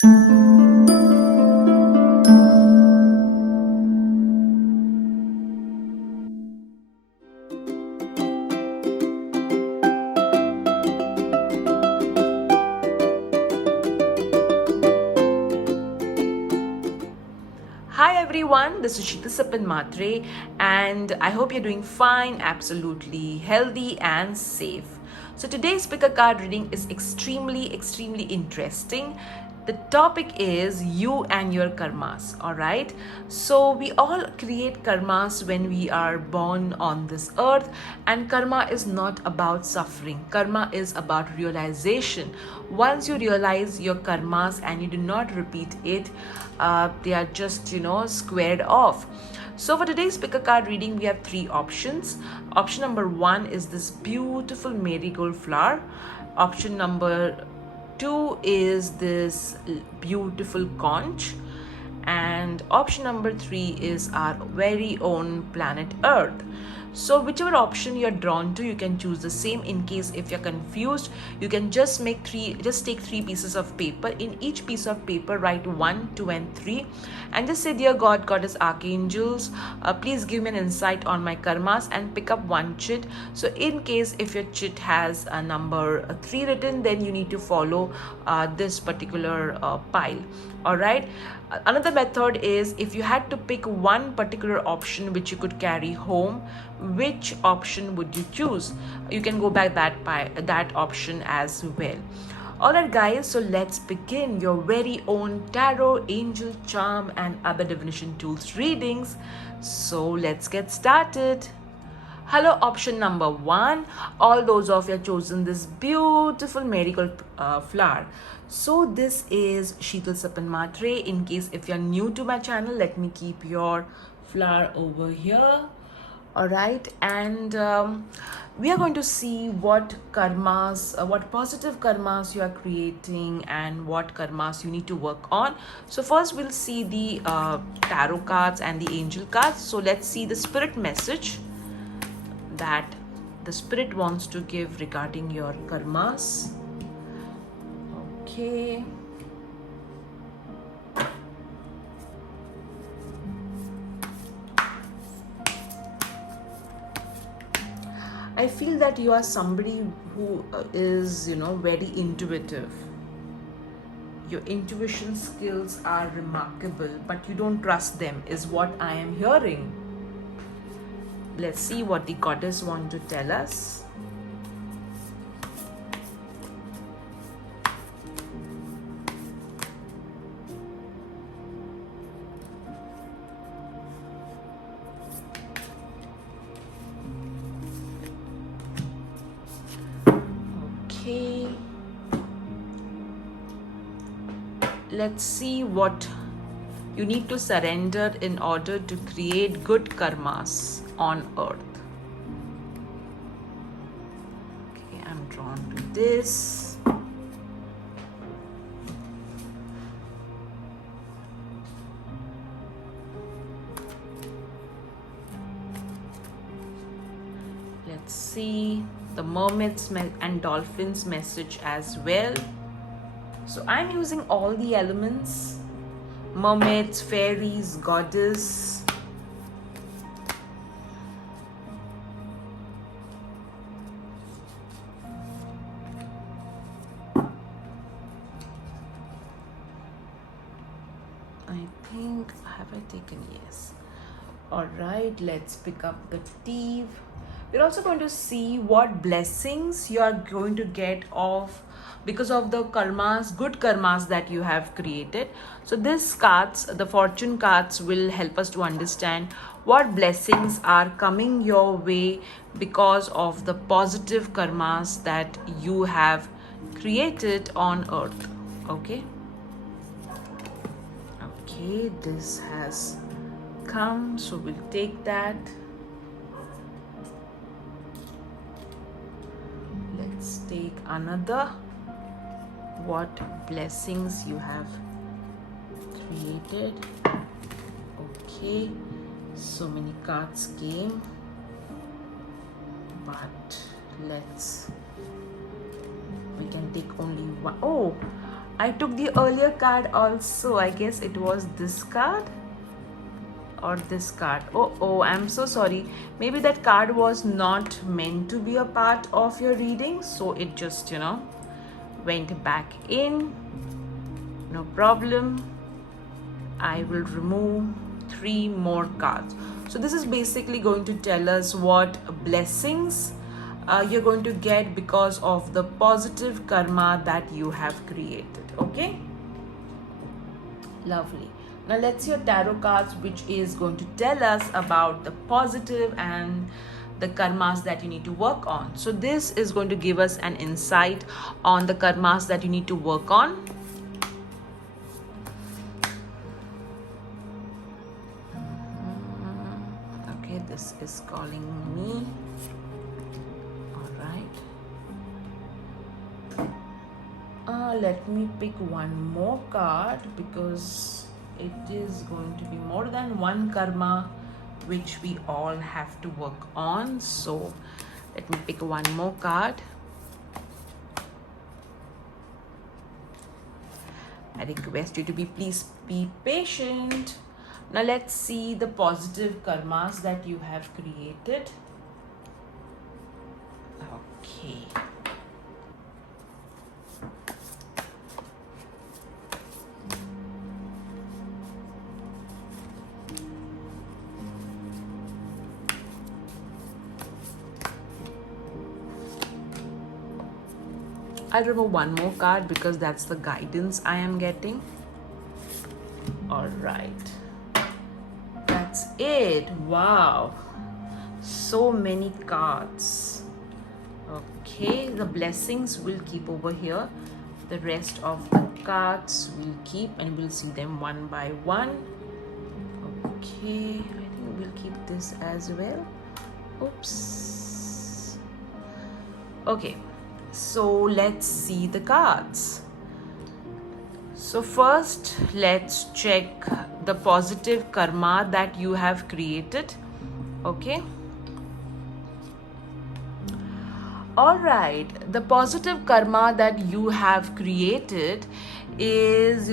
Hi everyone, this is Sheetal Sapin Matre, and I hope you're doing fine, absolutely healthy and safe. So today's picker card reading is extremely interesting. The topic is you and your karmas, alright? So we all create karmas when we are born on this earth, and karma is not about suffering. Karma is about realization. Once you realize your karmas and you do not repeat it, they are just squared off. So for today's picker card reading, we have three options. Option number one is this beautiful marigold flower. Option number two is this beautiful conch, and option number three is our very own planet Earth. So whichever option you're drawn to, you can choose the same. In case if you're confused, you can just take three pieces of paper. In each piece of paper, write 1, 2 and 3, and just say, dear God, Goddess, Archangels, please give me an insight on my karmas, and pick up one chit. So in case if your chit has a number 3 written, then you need to follow this particular pile. All right. Another method is, if you had to pick one particular option which you could carry home, which option would you choose? You can go back that option as well. Alright guys, so let's begin your very own tarot, angel charm and other divination tools readings. So let's get started. Hello, option number one. All those of you have chosen this beautiful marigold flower. So this is Sheetal Sapin Matre. In case if you're new to my channel, let me keep your flower over here. All right, and we are going to see what karmas, what positive karmas you are creating and what karmas you need to work on. So first we'll see the tarot cards and the angel cards. So let's see the spirit message that the spirit wants to give regarding your karmas. Okay. I feel that you are somebody who is, very intuitive. Your intuition skills are remarkable, but you don't trust them, is what I am hearing. Let's see what the goddess wants to tell us. Okay. Let's see what you need to surrender in order to create good karmas on earth. Okay, I'm drawn to this. Let's see the mermaids and dolphins message as well. So I'm using all the elements: mermaids, fairies, goddess. I think, have I taken? Yes. All right, let's pick up the thief. We're also going to see what blessings you are going to get off because of the karmas, good karmas that you have created. So these cards, the fortune cards, will help us to understand what blessings are coming your way because of the positive karmas that you have created on earth. Okay. Okay, this has come, so we'll take that. Let's take another. What blessings you have created. Okay, so many cards came, but we can take only one. Oh, I took the earlier card also. I guess it was this card or this card. Oh, I'm so sorry. Maybe that card was not meant to be a part of your reading, so it just, went back in. No problem. I will remove 3 more cards. So this is basically going to tell us what blessings you're going to get because of the positive karma that you have created. Okay, lovely. Now let's see your tarot cards, which is going to tell us about the positive and the karmas that you need to work on. So this is going to give us an insight on the karmas that you need to work on. Okay, this is calling me. All right. Let me pick one more card because it is going to be more than one karma which we all have to work on. So let me pick one more card. I request you to please be patient. Now let's see the positive karmas that you have created. Okay. I'll remove one more card because that's the guidance I am getting. All right. That's it. Wow. So many cards. Okay, the blessings will keep over here. The rest of the cards will keep and we'll see them one by one. Okay, I think we'll keep this as well. Oops. Okay. So let's see the cards. So first, let's check the positive karma that you have created. Okay. All right. The positive karma that you have created is,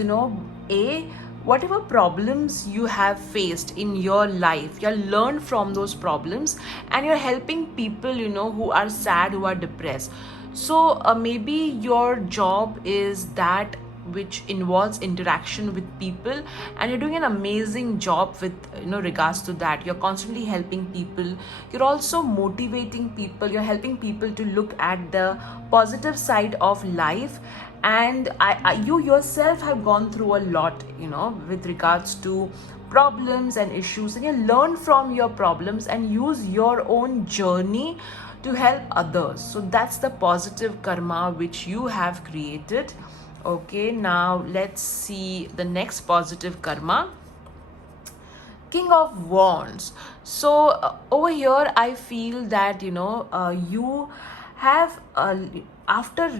whatever problems you have faced in your life, you learned from those problems and you're helping people, who are sad, who are depressed. So maybe your job is that which involves interaction with people and you're doing an amazing job with regards to that. You're constantly helping people. You're also motivating people. You're helping people to look at the positive side of life. And you yourself have gone through a lot with regards to problems and issues, and you learn from your problems and use your own journey to help others. So that's the positive karma which you have created. Okay, now let's see the next positive karma. King of Wands. So over here I feel that you have after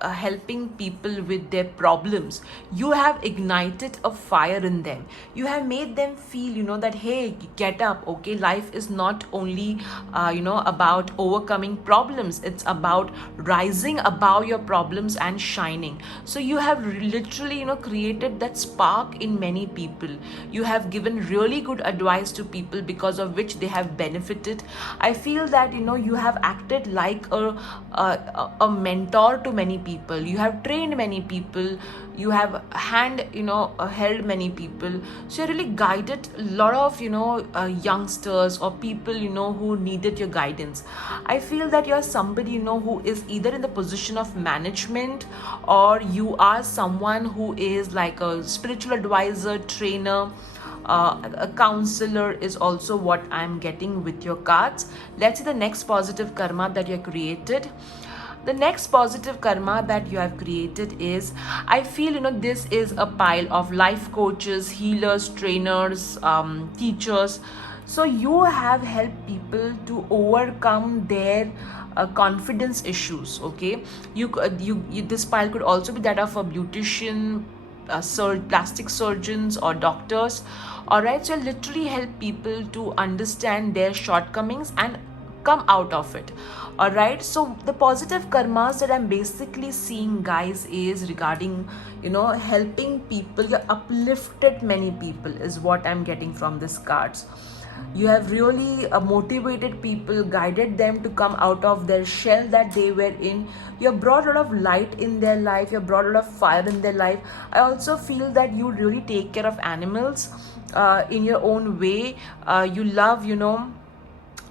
helping people with their problems, you have ignited a fire in them. You have made them feel that, hey, get up. Okay, life is not only about overcoming problems, it's about rising above your problems and shining. So you have literally created that spark in many people. You have given really good advice to people because of which they have benefited. I feel that you have acted like a mentor to many people. You have trained many people. You have held many people. So you really guided a lot of youngsters or people who needed your guidance. I feel that you're somebody who is either in the position of management, or you are someone who is like a spiritual advisor, trainer, a counselor is also what I'm getting with your cards. Let's see the next positive karma that you created. The next positive karma that you have created is, I feel this is a pile of life coaches, healers, trainers, teachers. So you have helped people to overcome their confidence issues. Okay, you this pile could also be that of a beautician, plastic surgeons or doctors. All right, so literally help people to understand their shortcomings and come out of it. All right, so the positive karmas that I'm basically seeing, guys, is regarding, helping people. You uplifted many people is what I'm getting from these cards. You have really motivated people, guided them to come out of their shell that they were in. You have brought a lot of light in their life, you have brought a lot of fire in their life. I also feel that you really take care of animals in your own way. You love,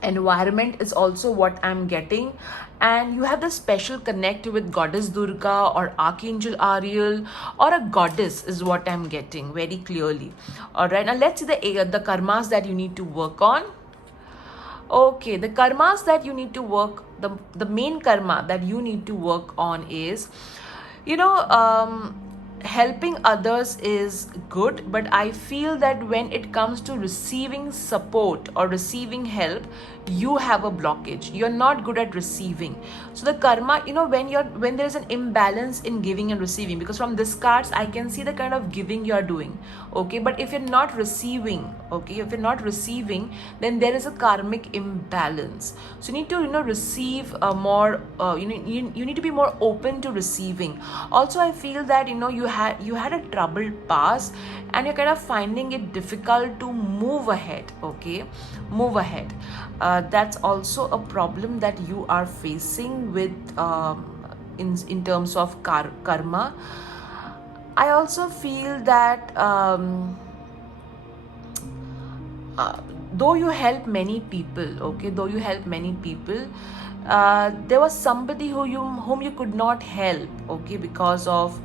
environment is also what I'm getting. And you have the special connect with goddess Durga or Archangel Ariel or a goddess is what I'm getting very clearly. All right, now let's see the karmas that you need to work on. Okay, the karmas that you need to work, the main karma that you need to work on is, you know helping others is good, but I feel that when it comes to receiving support or receiving help, you have a blockage. You're not good at receiving. So the karma, when there's an imbalance in giving and receiving, because from this cards I can see the kind of giving you're doing. Okay, but if you're not receiving, then there is a karmic imbalance. So you need to receive more. You need to be more open to receiving. Also, I feel that you had a troubled past and you're kind of finding it difficult to move ahead. Okay, move ahead. That's also a problem that you are facing with in terms of karma. I also feel that though you help many people, there was somebody whom you could not help, okay, because of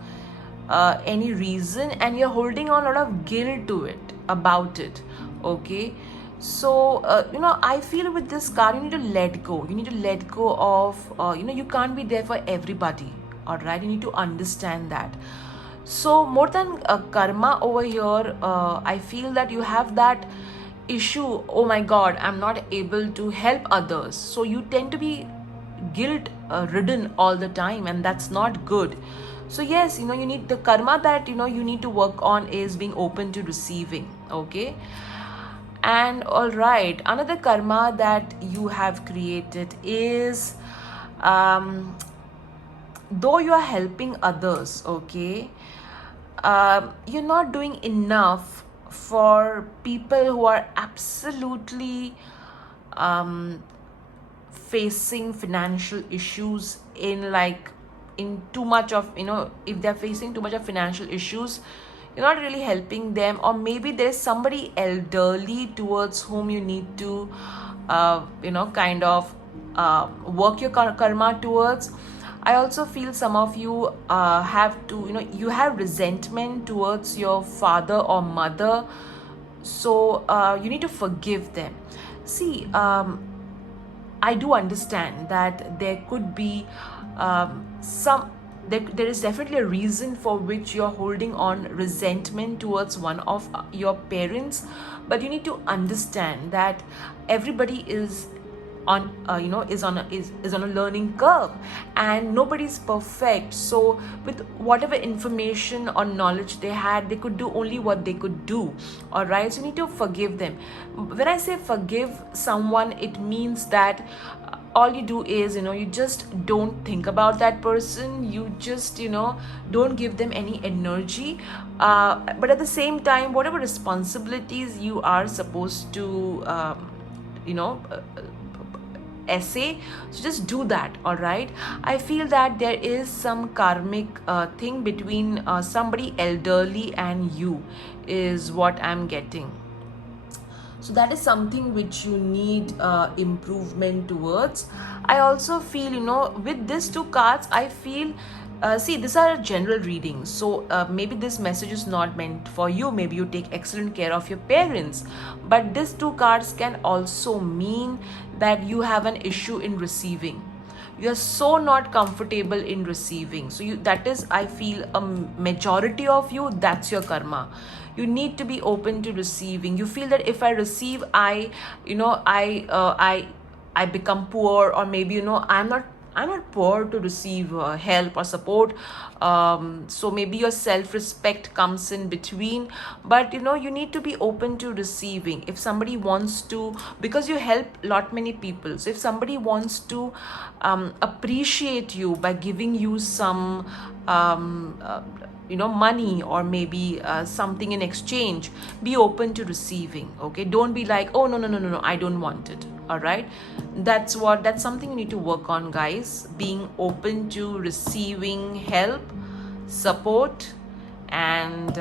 any reason, and you're holding on a lot of guilt to it about it. Okay, so I feel with this card you need to let go. You need to let go of you can't be there for everybody. All right, you need to understand that. So more than karma over here, I feel that you have that issue. Oh my God, I'm not able to help others. So you tend to be guilt ridden all the time, and that's not good. So yes, you need the karma that you need to work on is being open to receiving. Okay, and all right, another karma that you have created is though you are helping others, okay, you're not doing enough for people who are absolutely facing financial issues in too much of, if they're facing too much of financial issues, you're not really helping them. Or maybe there's somebody elderly towards whom you need to kind of work your karma towards. I also feel some of you have to, you have resentment towards your father or mother. So you need to forgive them. See, I do understand that there could be there is definitely a reason for which you're holding on resentment towards one of your parents, but you need to understand that everybody is on is on a learning curve, and nobody's perfect. So with whatever information or knowledge they had, they could do only what they could do. All right, so you need to forgive them. When I say forgive someone, it means that all you do is you just don't think about that person. You just don't give them any energy, but at the same time, whatever responsibilities you are supposed to essay, so just do that. All right, I feel that there is some karmic thing between somebody elderly and you is what I'm getting. So that is something which you need improvement towards. I also feel with these two cards, I feel see, these are a general reading, so maybe this message is not meant for you. Maybe you take excellent care of your parents, but these two cards can also mean that you have an issue in receiving. You're so not comfortable in receiving. So that is, I feel, a majority of you, that's your karma. You need to be open to receiving. You feel that if I receive, I become poor, or maybe I'm I'm not poor to receive help or support. So maybe your self-respect comes in between, but you need to be open to receiving. If somebody wants to, because you help lot many people, so if somebody wants to appreciate you by giving you some money, or maybe something in exchange, be open to receiving. Okay, don't be like, oh, no, no, no, no, no, I don't want it. All right, that's something you need to work on, guys. Being open to receiving help, support, and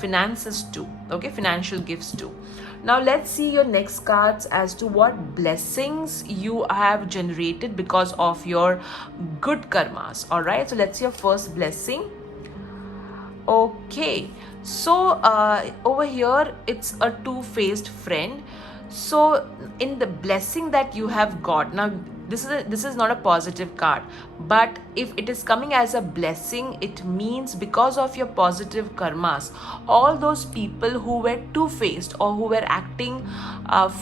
finances too. Okay, financial gifts too. Now let's see your next cards as to what blessings you have generated because of your good karmas. All right, so let's see your first blessing. Okay, so over here it's a two-faced friend. So in the blessing that you have got now, this is not a positive card, but if it is coming as a blessing, it means because of your positive karmas, all those people who were two-faced or who were acting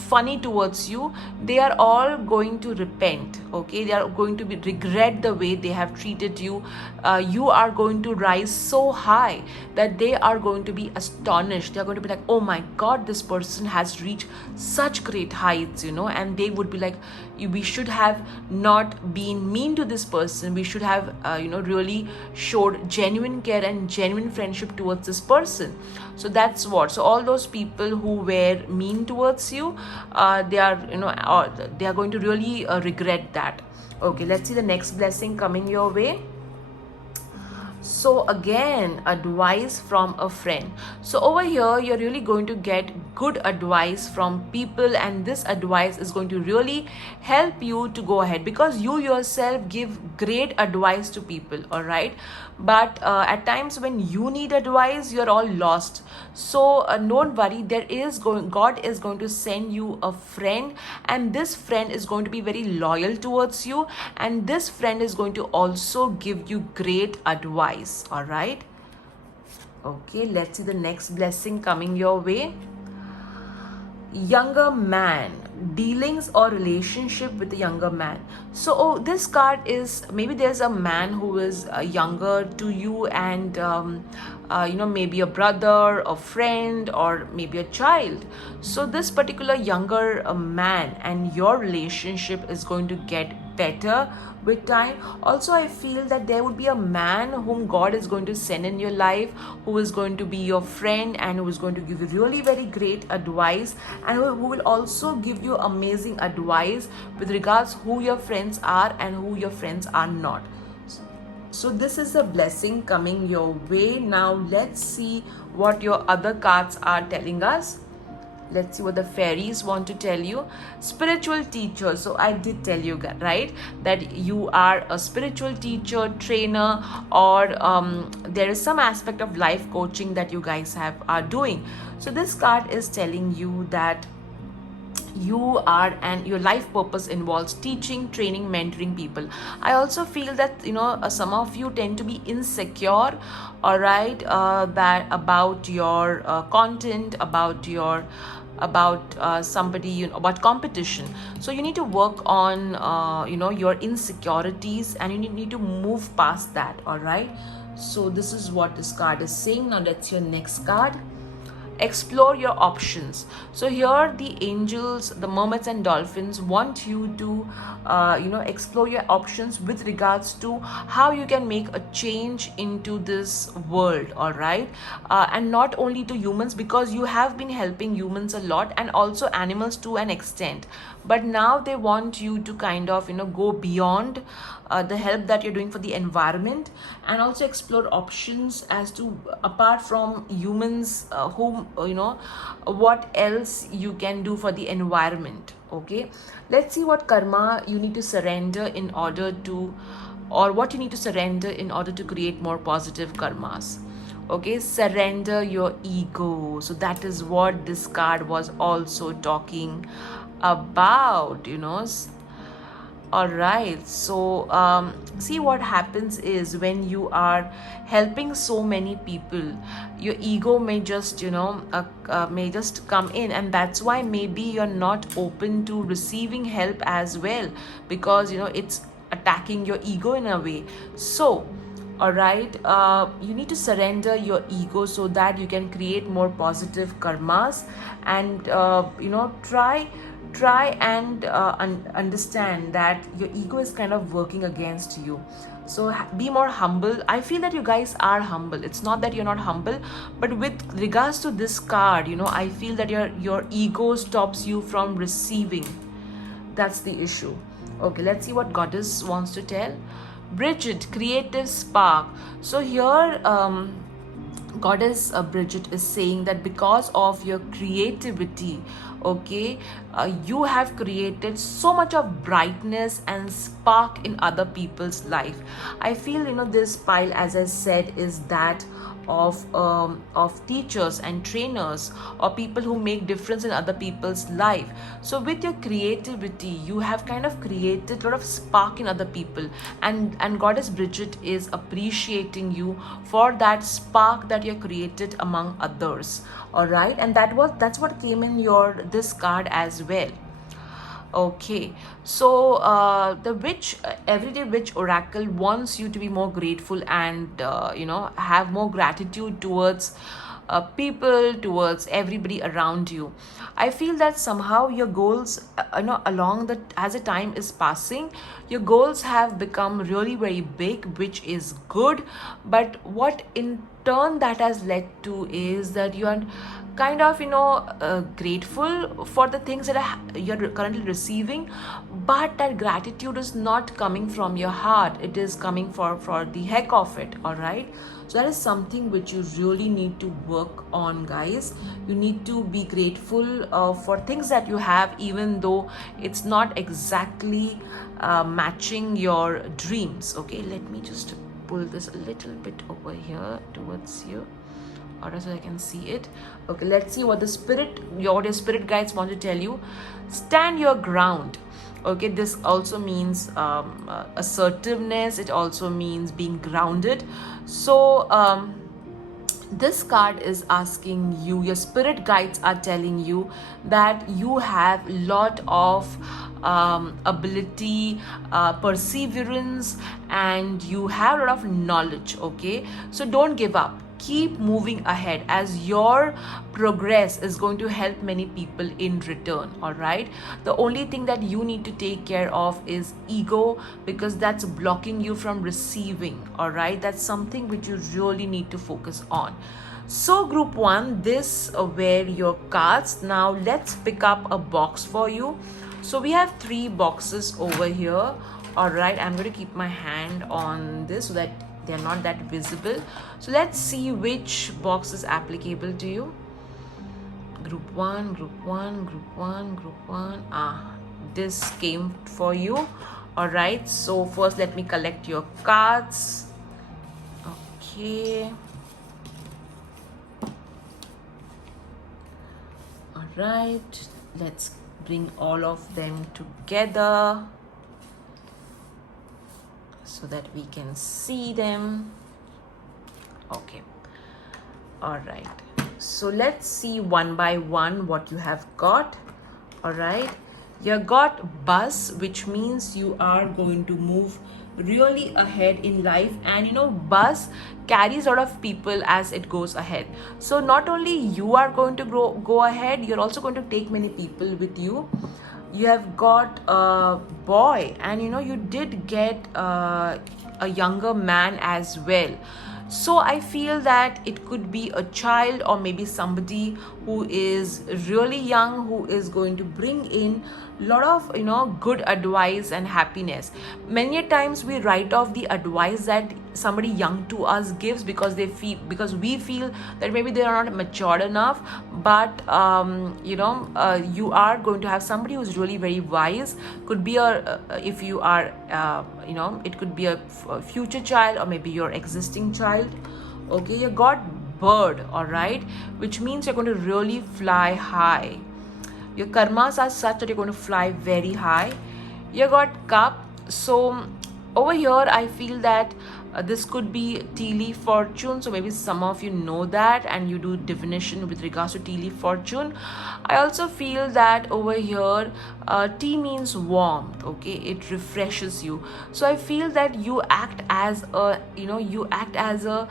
funny towards you, they are all going to repent. Okay, they are going to be regret the way they have treated you. You are going to rise so high that they are going to be astonished. They are going to be like, oh my god, this person has reached such great heights, and they would be like, we should have not been mean to this person. We should have really showed genuine care and genuine friendship towards this person. So that's what. So all those people who were mean towards you, they are they are going to really regret that. Okay, let's see the next blessing coming your way. So again, advice from a friend. So over here, you're really going to get good advice from people, and this advice is going to really help you to go ahead, because you yourself give great advice to people. All right, but at times when you need advice, you're all lost. So don't worry, God is going to send you a friend, and this friend is going to be very loyal towards you, and this friend is going to also give you great advice. All right, okay, let's see the next blessing coming your way. Younger man, dealings or relationship with a younger man. So this card is, maybe there's a man who is younger to you, and maybe a brother, a friend, or maybe a child. So this particular younger man and your relationship is going to get better with time. Also, I feel that there would be a man whom God is going to send in your life, who is going to be your friend, and who is going to give you really very great advice, and who will also give you amazing advice with regards who your friends are and who your friends are not. So this is a blessing coming your way. Now let's see what your other cards are telling us. Let's see what the fairies want to tell you. Spiritual teacher. So I did tell you, right, that you are a spiritual teacher, trainer, or there is some aspect of life coaching that you guys are doing. So this card is telling you that you are, and your life purpose involves teaching, training, mentoring people. I also feel that some of you tend to be insecure, all right, that about your content, about your somebody, about competition. So you need to work on your insecurities, and you need to move past that. All right, so this is what this card is saying. Now that's your next card. Explore your options. So here the angels, the mermaids and dolphins want you to explore your options with regards to how you can make a change into this world. All right, and not only to humans, because you have been helping humans a lot, and also animals to an extent, but now they want you to kind of go beyond the help that you're doing for the environment, and also explore options as to, apart from humans, what else you can do for the environment. Okay, let's see what karma you need to surrender in order to, or what you need to surrender in order to create more positive karmas. Okay, surrender your ego. So that is what this card was also talking about. All right, so see, what happens is when you are helping so many people, your ego may just come in, and that's why maybe you're not open to receiving help as well, because it's a attacking your ego in a way. So all right, you need to surrender your ego so that you can create more positive karmas, and try and understand that your ego is kind of working against you. So be more humble. I feel that you guys are humble. It's not that you're not humble, but with regards to this card, I feel that your ego stops you from receiving. That's the issue. Okay, let's see what goddess wants to tell. Bridget, creative spark. So here, goddess Bridget is saying that because of your creativity, okay, you have created so much of brightness and spark in other people's life. I feel, this pile, as I said, is that of teachers and trainers, or people who make difference in other people's life. So with your creativity, you have kind of created a lot of spark in other people, and goddess Bridget is appreciating you for that spark that you created among others. All right, and that's what came in your this card as well. Okay, so the witch, everyday witch oracle wants you to be more grateful and have more gratitude towards people, towards everybody around you. I feel that somehow your goals, along the as the time is passing, your goals have become really very big, which is good. But what in turn that has led to is that you are kind of grateful for the things that you're currently receiving, but that gratitude is not coming from your heart. It is coming for the heck of it. All right, so that is something which you really need to work on, guys. You need to be grateful for things that you have, even though it's not exactly matching your dreams. Okay, let me just pull this a little bit over here towards you, or so I can see it. Okay, let's see what your spirit guides want to tell you. Stand your ground. Okay, this also means assertiveness. It also means being grounded. So this card is asking you, your spirit guides are telling you that you have a lot of ability, perseverance, and you have a lot of knowledge. Okay, so don't give up. Keep moving ahead, as your progress is going to help many people in return. All right, the only thing that you need to take care of is ego, because that's blocking you from receiving. All right, that's something which you really need to focus on. So group 1, this were your cards. Now let's pick up a box for you. So we have 3 boxes over here. All right, I'm going to keep my hand on this so that they're not that visible. So let's see which box is applicable to you. Group 1, group 1, group 1, group 1. This came for you. All right, so first let me collect your cards. Okay. All right, let's bring all of them together so that we can see them. Okay, all right, so let's see one by one what you have got. All right, you got bus, which means you are going to move really ahead in life, and bus carries a lot of people as it goes ahead. So not only you are going to go ahead, you're also going to take many people with you. You have got a boy, and you did get a younger man as well. So I feel that it could be a child, or maybe somebody who is really young, who is going to bring in a lot of good advice and happiness. Many a times we write off the advice that somebody young to us gives because we feel that maybe they are not matured enough. But you are going to have somebody who's really very wise. Could be if you are it could be a future child, or maybe your existing child. Okay, you got bird. All right, which means you're going to really fly high. Your karmas are such that you're going to fly very high. You got cup. So over here I feel that This could be tea leaf fortune, so maybe some of you know that and you do divination with regards to tea leaf fortune. I also feel that over here, tea means warmth, okay? It refreshes you. So I feel that you act as a, you act as a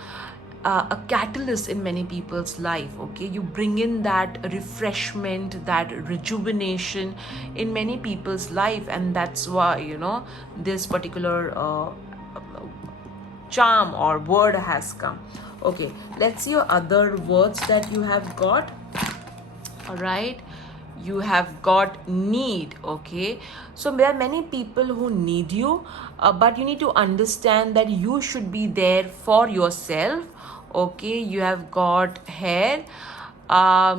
catalyst in many people's life, okay? You bring in that refreshment, that rejuvenation in many people's life, and that's why, this particular charm or word has come. Okay, let's see your other words that you have got. All right, you have got need. Okay, so there are many people who need you, but you need to understand that you should be there for yourself. Okay, you have got hair. I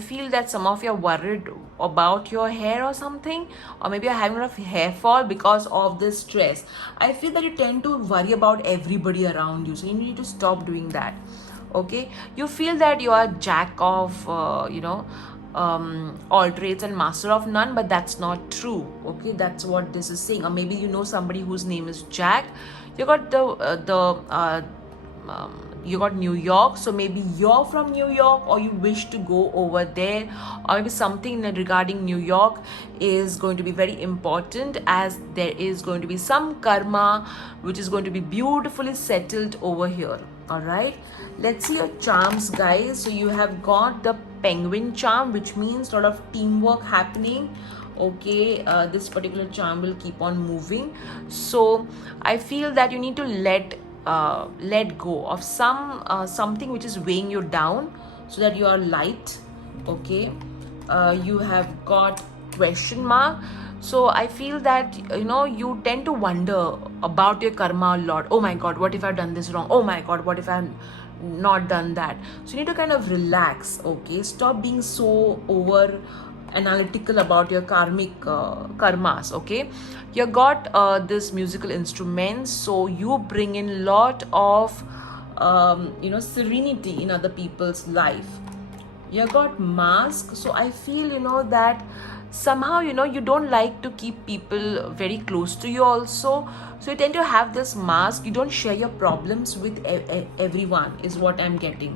feel that some of you are worried about your hair or something, or maybe you're having a lot of hair fall because of the stress. I feel that you tend to worry about everybody around you, so you need to stop doing that. Okay, you feel that you are jack of all trades and master of none, but that's not true. Okay, that's what this is saying. Or maybe you know somebody whose name is Jack. You got you got New York, so maybe you're from New York or you wish to go over there, or maybe something regarding New York is going to be very important, as there is going to be some karma which is going to be beautifully settled over here. All right, let's see your charms, guys. So you have got the penguin charm, which means a lot of teamwork happening. Okay, this particular charm will keep on moving, so I feel that you need to let go of something which is weighing you down, so that you are light. Okay, you have got question mark. So I feel that you tend to wonder about your karma a lot. Oh my god, what if I've done this wrong? Oh my god, what if I've not done that? So you need to kind of relax. Okay, stop being so over analytical about your karmic karmas. Okay, you got this musical instruments, so you bring in lot of serenity in other people's life. You got mask, so I feel that somehow you don't like to keep people very close to you also, so you tend to have this mask. You don't share your problems with everyone, is what I'm getting.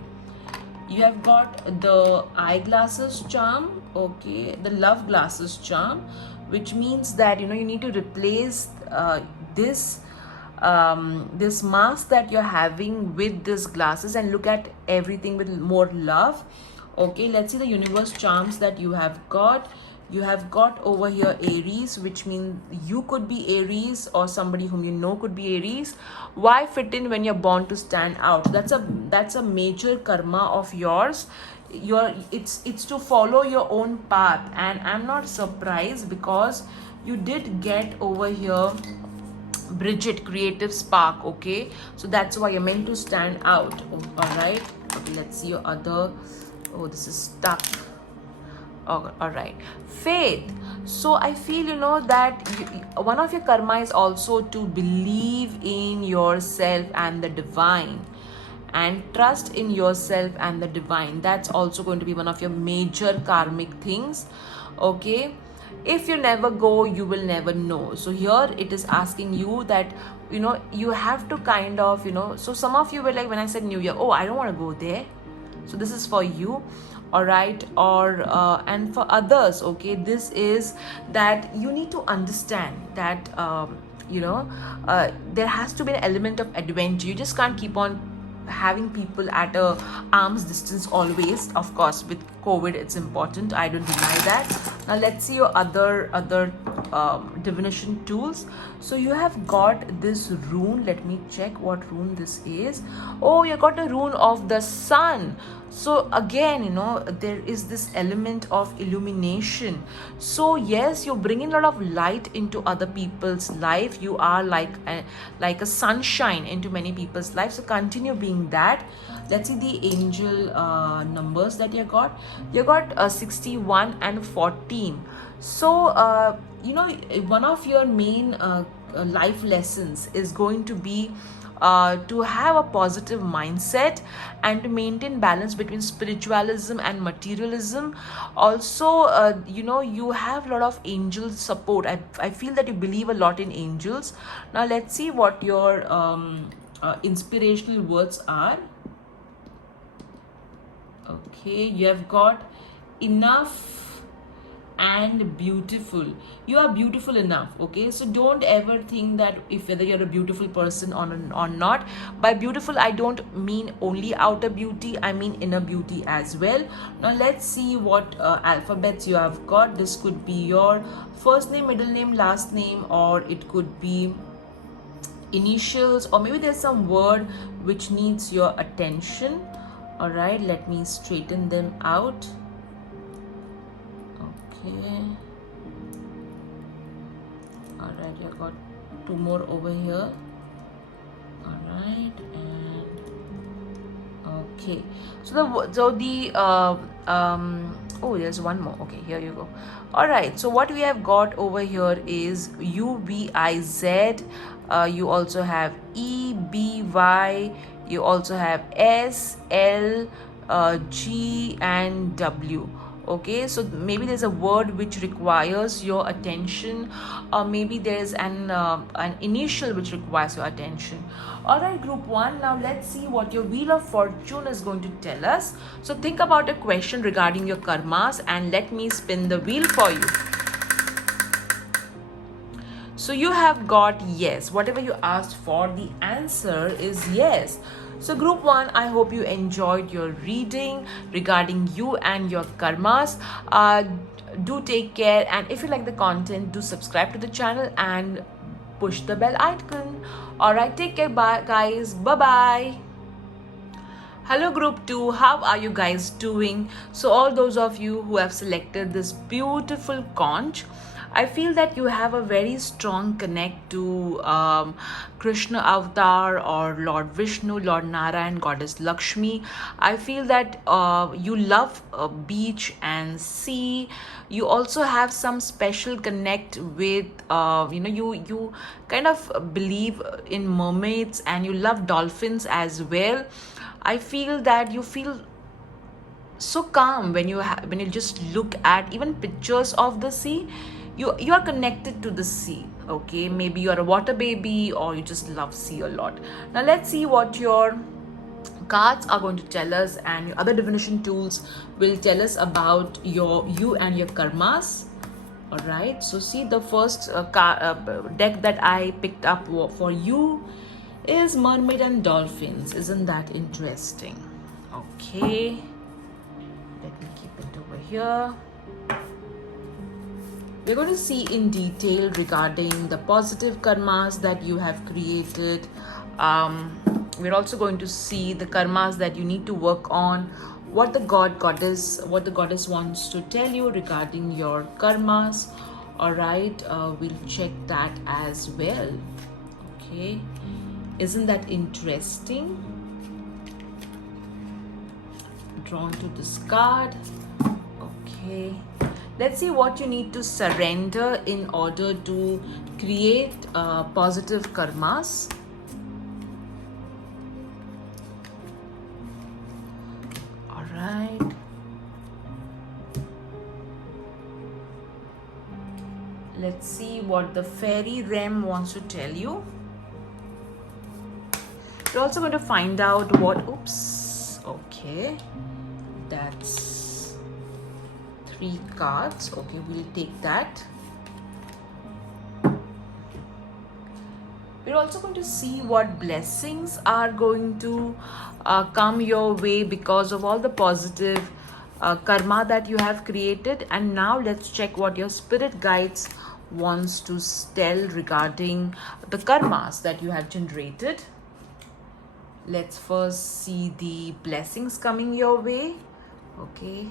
You have got the eyeglasses charm. Okay, the love glasses charm, which means that you need to replace this this mask that you're having with these glasses and look at everything with more love. Okay, let's see the universe charms that you have got. You have got over here Aries, which means you could be Aries or somebody whom you know could be Aries. Why fit in when you're born to stand out? That's a major karma of yours. It's to follow your own path, and I'm not surprised because you did get over here Bridget, creative spark. Okay, so that's why you're meant to stand out. All right, okay, let's see your other. Oh, this is stuck. Oh, all right, faith. So I feel that one of your karma is also to believe in yourself and the divine, and trust in yourself and the divine. That's also going to be one of your major karmic things. Okay, if you never go, you will never know. So here it is asking you that you have to kind of so some of you were like, when I said New Year, oh, I don't want to go there. So this is for you. All right, or and for others, okay, this is that you need to understand that there has to be an element of adventure. You just can't keep on having people at a arm's distance always. Of course, with COVID it's important, I don't deny that. Now let's see your other divination tools. So you have got this rune. Let me check what rune this is. Oh, you got a rune of the sun. So again, there is this element of illumination. So yes, you bring in a lot of light into other people's life. You are like a sunshine into many people's life. So continue being that. Let's see the angel numbers that you got. You got 61 and 14. So one of your main life lessons is going to be to have a positive mindset and to maintain balance between spiritualism and materialism. Also, you have a lot of angel support. I feel that you believe a lot in angels. Now let's see what your inspirational words are. Okay, you have got enough and beautiful. You are beautiful enough. Okay, so don't ever think that if whether you're a beautiful person or not. By beautiful, I don't mean only outer beauty, I mean inner beauty as well. Now let's see what alphabets you have got. This could be your first name, middle name, last name, or it could be initials, or maybe there's some word which needs your attention. All right, let me straighten them out. Okay, all right, you got two more over here. All right, and okay, oh, there's one more. Okay, here you go. All right, so what we have got over here is UVIZ. You also have EBY. You also have SL, G, and W. Okay, so maybe there's a word which requires your attention, or maybe there's an initial which requires your attention. All right, group 1, now let's see what your wheel of fortune is going to tell us. So think about a question regarding your karmas and let me spin the wheel for you. So you have got yes. Whatever you asked for, the answer is yes. So group 1, I hope you enjoyed your reading regarding you and your karmas. Do take care, and if you like the content, do subscribe to the channel and push the bell icon. All right, take care. Bye guys. Bye bye. Hello group 2, how are you guys doing? So all those of you who have selected this beautiful conch, I feel that you have a very strong connect to Krishna avatar or Lord Vishnu, Lord Narayan, Goddess Lakshmi. I feel that you love beach and sea. You also have some special connect with you kind of believe in mermaids and you love dolphins as well. I feel that you feel so calm when when you just look at even pictures of the sea. You are connected to the sea. Okay, maybe you are a water baby or you just love sea a lot. Now let's see what your cards are going to tell us, and your other divination tools will tell us about you and your karmas. All right, so see, the first deck that I picked up for you is mermaid and dolphins. Isn't that interesting? Okay, let me keep it over here. We're going to see in detail regarding the positive karmas that you have created. We're also going to see the karmas that you need to work on, what the goddess wants to tell you regarding your karmas. All right, we'll check that as well. Okay, isn't that interesting? Drawn to this card. Okay, let's see what you need to surrender in order to create positive karmas. All right. Let's see what the fairy realm wants to tell you. We're also going to find out what, oops, okay, that's 3 cards. Okay, we'll take that. We're also going to see what blessings are going to come your way because of all the positive karma that you have created. And now let's check what your spirit guides wants to tell regarding the karmas that you have generated. Let's first see the blessings coming your way. Okay.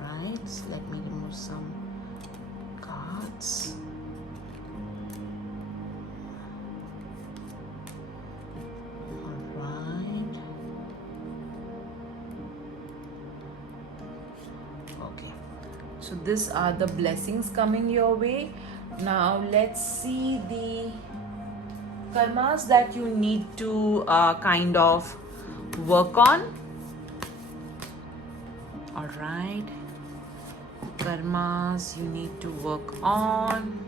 Alright, so let me remove some cards. Alright. Okay. So these are the blessings coming your way. Now let's see the karmas that you need to kind of work on. All right, karmas you need to work on.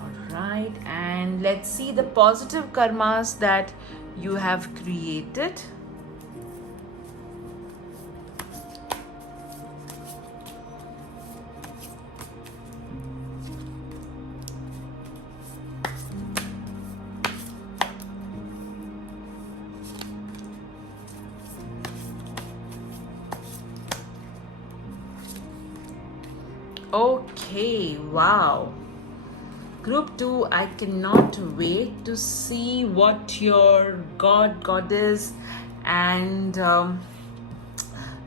All right, and let's see the positive karmas that you have created. Okay, wow. Group 2, I cannot wait to see what your god, goddess, and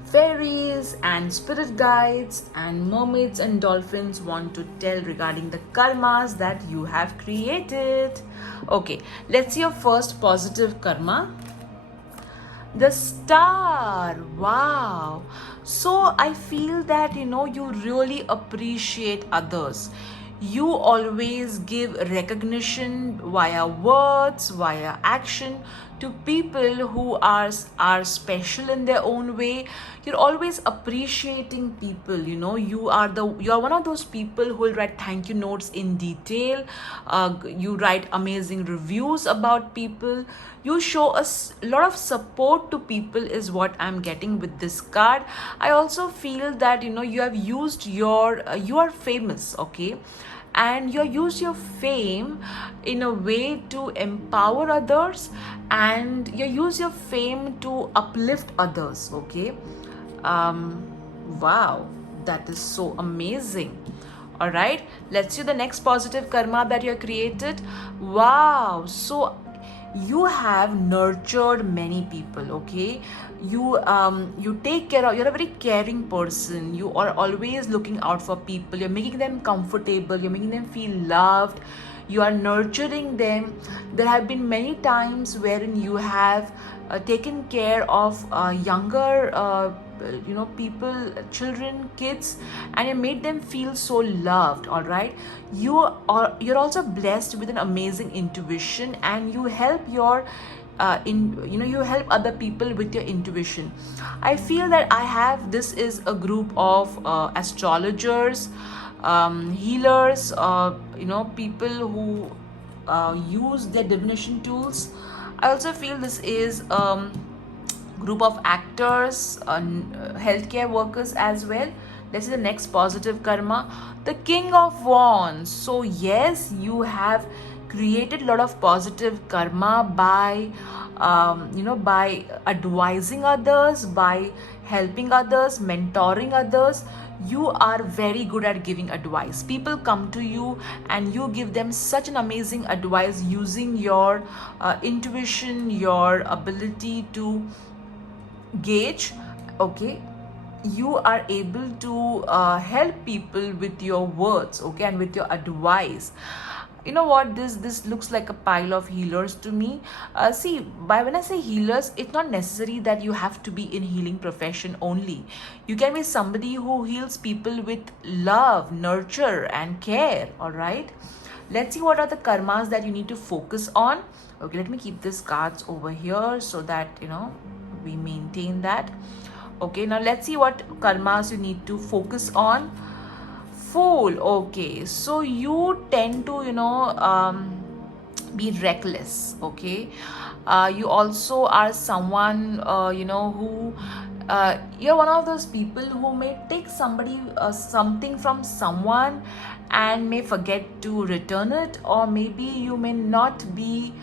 fairies and spirit guides and mermaids and dolphins want to tell regarding the karmas that you have created. Okay, let's see your first positive karma. The star. Wow. So I feel that you really appreciate others. You always give recognition via words, via action to people who are special in their own way. You're always appreciating people. You are one of those people who will write thank you notes in detail. You write amazing reviews about people. You show a lot of support to people is what I'm getting with this card. I also feel that you have used you are famous, okay, and you use your fame in a way to empower others, and you use your fame to uplift others, okay. Wow, that is so amazing. All right, let's see the next positive karma that you have created. Wow, so you have nurtured many people, okay. You take care of, you're a very caring person. You are always looking out for people. You're making them comfortable, you're making them feel loved, you are nurturing them. There have been many times wherein you have taken care of younger people, children, kids, and you made them feel so loved. All right, you're also blessed with an amazing intuition, and you help you help other people with your intuition. I feel that this is a group of astrologers, healers, people who use their divination tools. I also feel this is group of actors, healthcare workers as well. Let's see the next positive karma. The King of Wands. So yes, you have created a lot of positive karma by by advising others, by helping others, mentoring others. You are very good at giving advice. People come to you and you give them such an amazing advice using your intuition, your ability to gauge, okay. You are able to help people with your words, okay, and with your advice. You know what, this looks like a pile of healers to me. See, when I say healers, it's not necessary that you have to be in healing profession only. You can be somebody who heals people with love, nurture, and care. All right, let's see what are the karmas that you need to focus on. Okay, let me keep these cards over here so that we maintain that. Okay, now let's see what karmas you need to focus on. Fool. Okay, so you tend to be reckless, okay. You also are someone who you're one of those people who may take something from someone and may forget to return it, or maybe you may not be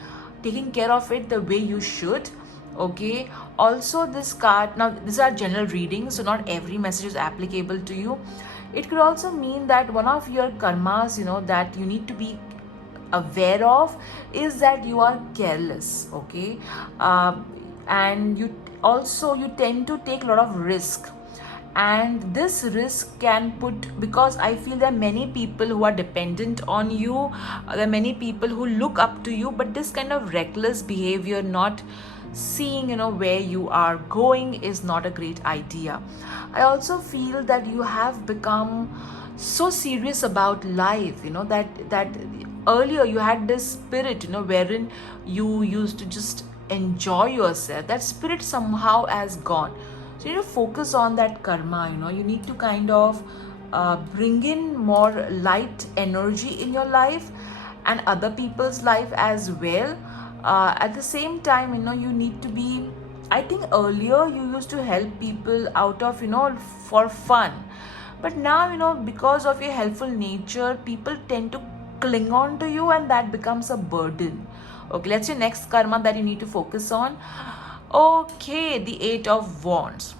taking care of it the way you should, okay. Also, this card, now these are general readings, so not every message is applicable to you. It could also mean that one of your karmas that you need to be aware of is that you are careless, okay. And you tend to take a lot of risk, and this risk can because I feel there are many people who are dependent on you. There are many people who look up to you, but this kind of reckless behavior, not seeing, where you are going is not a great idea. I also feel that you have become so serious about life, that earlier you had this spirit, wherein you used to just enjoy yourself. That spirit somehow has gone. So you need to focus on that karma. You need to kind of bring in more light energy in your life and other people's life as well. At the same time, you need to be, I think earlier you used to help people out of, for fun. But now, because of your helpful nature, people tend to cling on to you, and that becomes a burden. Okay, let's your next karma that you need to focus on. Okay, the Eight of Wands.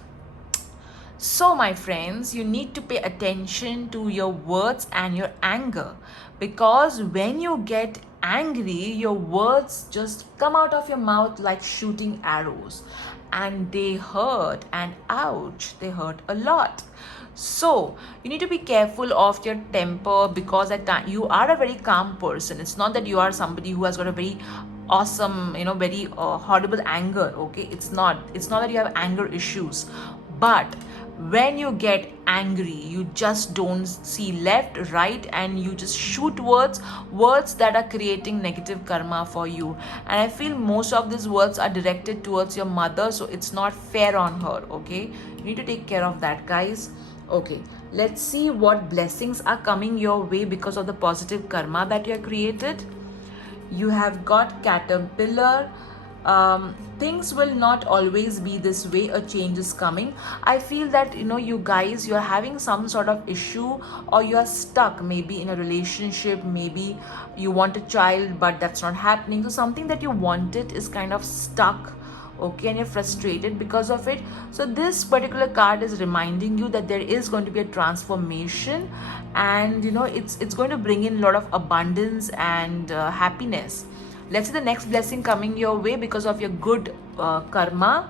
So, my friends, you need to pay attention to your words and your anger, because when you get angry, your words just come out of your mouth like shooting arrows, and they hurt, and ouch, they hurt a lot. So you need to be careful of your temper, because at time you are a very calm person. It's not that you are somebody who has got a very awesome, very horrible anger. Okay, it's not that you have anger issues, but when you get angry, you just don't see left, right, and you just shoot words that are creating negative karma for you. And I feel most of these words are directed towards your mother, so it's not fair on her. Okay, you need to take care of that, guys. Okay, let's see what blessings are coming your way because of the positive karma that you have created. You have got Caterpillar. Things will not always be this way. A change is coming. I feel that you guys, you're having some sort of issue, or you're stuck maybe in a relationship. Maybe you want a child, but that's not happening. So something that you wanted is kind of stuck. Okay, and you're frustrated because of it. So this particular card is reminding you that there is going to be a transformation, and it's going to bring in a lot of abundance and happiness. Let's see the next blessing coming your way because of your good karma.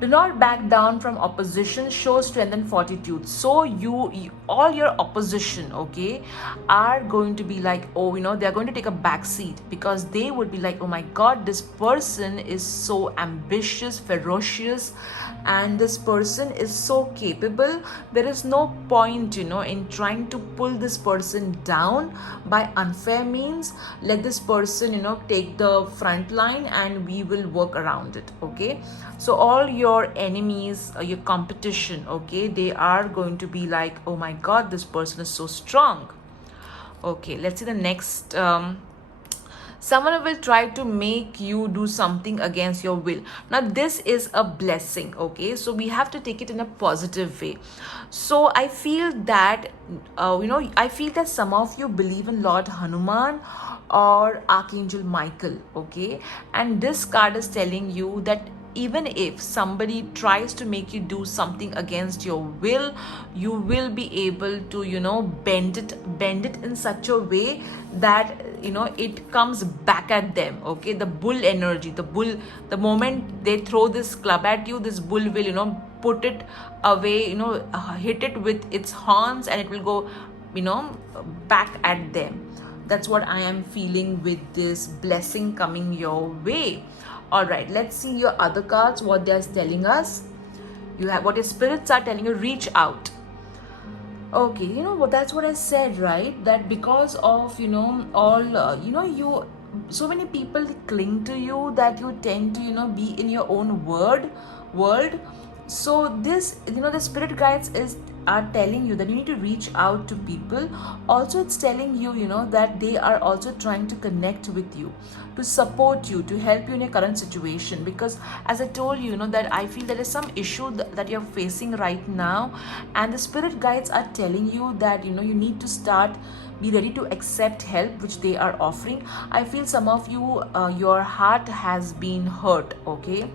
Do not back down from opposition. Show strength and fortitude. So you all your opposition, okay, are going to be like, oh, they're going to take a back seat, because they would be like, oh my God, this person is so ambitious, ferocious, and this person is so capable. There is no point, in trying to pull this person down by unfair means. Let this person, take the front line, and we will work around it. Okay, so all your enemies, your competition, okay, they are going to be like, oh my God, this person is so strong. Okay, let's see the next. Someone will try to make you do something against your will. Now this is a blessing, okay, so we have to take it in a positive way. So I feel that I feel that some of you believe in Lord Hanuman or Archangel Michael, okay, and this card is telling you that even if somebody tries to make you do something against your will, you will be able to bend it in such a way that it comes back at them. Okay, the bull energy, the moment they throw this club at you, this bull will put it away, hit it with its horns, and it will go back at them. That's what I am feeling with this blessing coming your way. All right, let's see your other cards, what they're telling us. You have what your spirits are telling you. Reach out. Okay, that's what I said, right? That because of all you, so many people cling to you that you tend to be in your own world. So this the spirit guides are telling you that you need to reach out to people. Also, it's telling you that they are also trying to connect with you, to support you, to help you in your current situation. Because as I told you, that I feel there is some issue that you're facing right now, and the spirit guides are telling you that you need to start be ready to accept help which they are offering. I feel some of you, your heart has been hurt. Okay,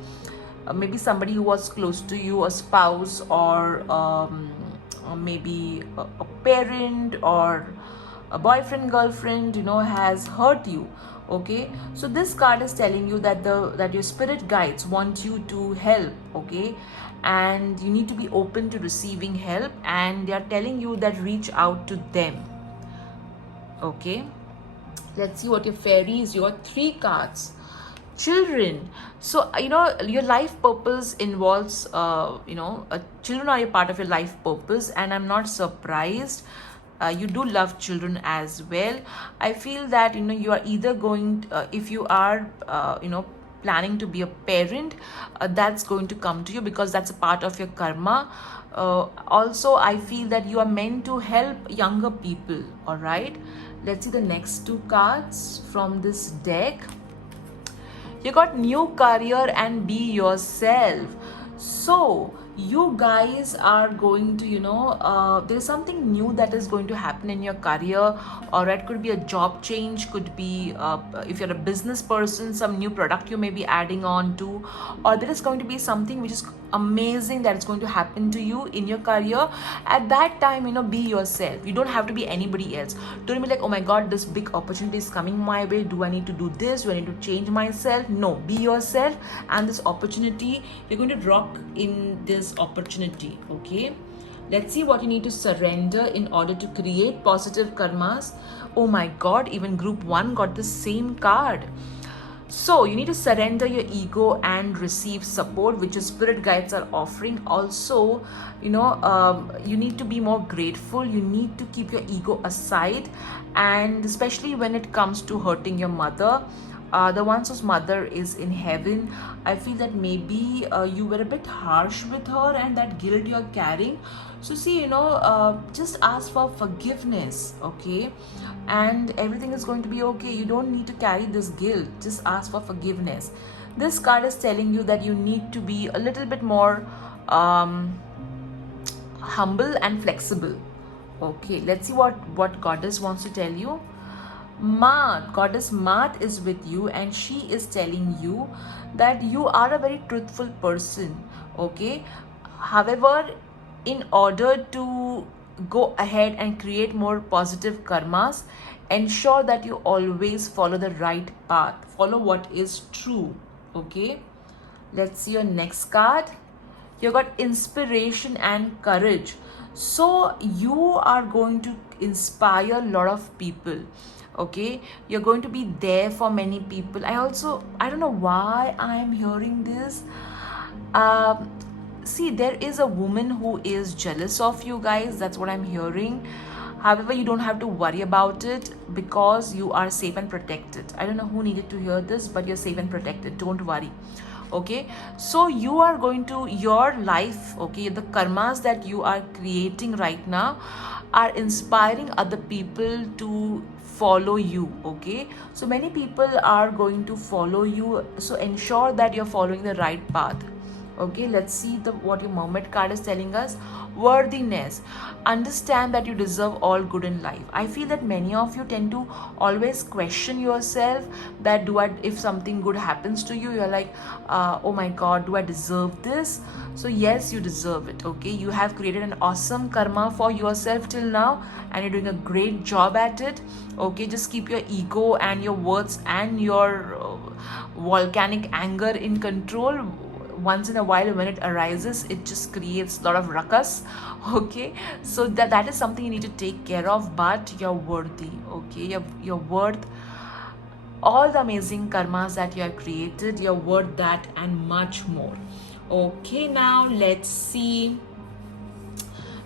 maybe somebody who was close to you, a spouse, or maybe a parent, or a boyfriend, girlfriend, has hurt you. Okay, so this card is telling you that your spirit guides want you to help. Okay, and you need to be open to receiving help, and they are telling you that reach out to them. Okay, let's see what your fairies, your 3 cards. children. So your life purpose involves children are a part of your life purpose, and I'm not surprised you do love children as well. I feel that you are either going if you are planning to be a parent, that's going to come to you because that's a part of your karma. Also, I feel that you are meant to help younger people. All right, let's see the next two cards from this deck. You got new career and be yourself. So you guys are going to there's something new that is going to happen in your career, or it could be a job change, could be if you're a business person, some new product you may be adding on to, or there is going to be something which is amazing that is going to happen to you in your career. At that time, be yourself. You don't have to be anybody else. Don't be like, oh my god, this big opportunity is coming my way, do I need to do this, do I need to change myself? No, be yourself, and this opportunity, you're going to rock in this opportunity. Okay, let's see what you need to surrender in order to create positive karmas. Oh my god, even group 1 got the same card. So you need to surrender your ego and receive support which your spirit guides are offering. Also, you need to be more grateful. You need to keep your ego aside, and especially when it comes to hurting your mother, the ones whose mother is in heaven, I feel that maybe you were a bit harsh with her, and that guilt you're carrying. So see, just ask for forgiveness, okay, and everything is going to be okay. You don't need to carry this guilt. Just ask for forgiveness. This card is telling you that you need to be a little bit more humble and flexible. Okay, let's see what goddess wants to tell you. Goddess Maat is with you, and she is telling you that you are a very truthful person. Okay, however, in order to go ahead and create more positive karmas, ensure that you always follow the right path, follow what is true. Okay, let's see your next card. You got inspiration and courage. So you are going to inspire a lot of people. Okay, you're going to be there for many people. I don't know why I am hearing this. See, there is a woman who is jealous of you guys. That's what I'm hearing. However, you don't have to worry about it because you are safe and protected. I don't know who needed to hear this, but you're safe and protected. Don't worry. Okay, so you are going to, your life, okay, the karmas that you are creating right now are inspiring other people to follow you. Okay, so many people are going to follow you, so ensure that you're following the right path. Okay, let's see what your Mermaid card is telling us. Worthiness. Understand that you deserve all good in life. I feel that many of you tend to always question yourself that if something good happens to you, you're like, oh my god, do I deserve this? So yes, you deserve it. Okay, you have created an awesome karma for yourself till now, and you're doing a great job at it. Okay, just keep your ego and your words and your volcanic anger in control. Once in a while when it arises, it just creates a lot of ruckus. Okay, so that is something you need to take care of, but you're worthy. Okay, you're worth all the amazing karmas that you have created. You're worth that and much more. Okay, now let's see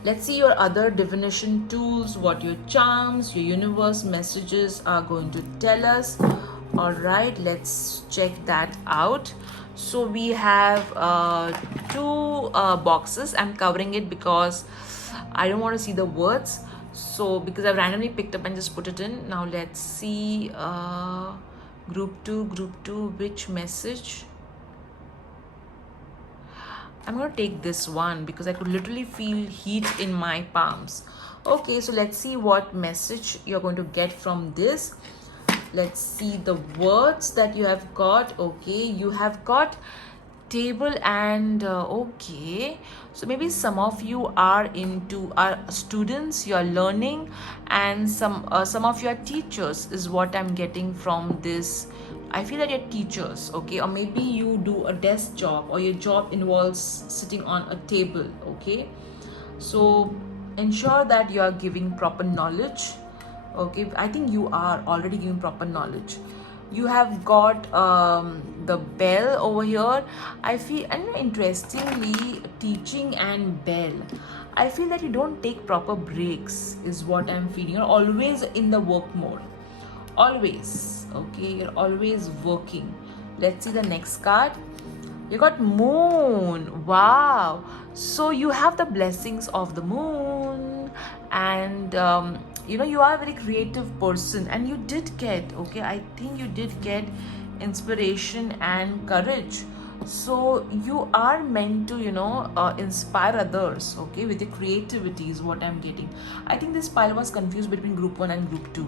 your other divination tools, what your charms, your universe messages are going to tell us. All right, let's check that out. So we have two boxes. I'm covering it because I don't want to see the words. So because I've randomly picked up and just put it in. Now let's see group 2, which message? I'm going to take this one because I could literally feel heat in my palms. Okay, so let's see what message you're going to get from this. Let's see the words that you have got. Okay, you have got table and okay, so maybe some of you are students, you are learning, and some of your teachers is what I'm getting from this. I feel that you're teachers, okay, or maybe you do a desk job, or your job involves sitting on a table. Okay, so ensure that you are giving proper knowledge. Okay, I think you are already giving proper knowledge. You have got the bell over here. I feel, and interestingly, teaching and bell, I feel that you don't take proper breaks, is what I'm feeling. You're always in the work mode. Always. Okay, you're always working. Let's see the next card. You got moon. Wow. So you have the blessings of the moon, and you are a very creative person, and you did get, okay, I think you did get inspiration and courage. So you are meant to, inspire others, okay, with your creativity is what I'm getting. I think this pile was confused between group 1 and group 2.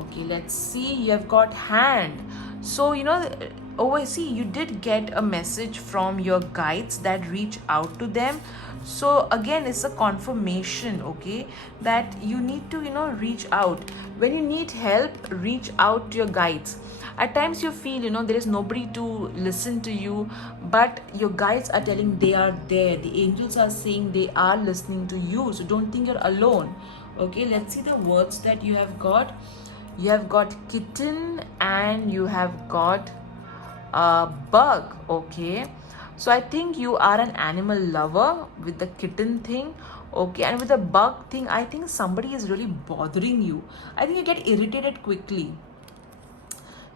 Okay, let's see. You have got hand. So, I see you did get a message from your guides that reach out to them. So, again, it's a confirmation, okay, that you need to, reach out. When you need help, reach out to your guides. At times you feel, there is nobody to listen to you, but your guides are telling they are there. The angels are saying they are listening to you. So, don't think you're alone. Okay, let's see the words that you have got. You have got kitten and you have got bug. Okay, so I think you are an animal lover with the kitten thing. Okay, and with the bug thing, I think somebody is really bothering you. I think you get irritated quickly.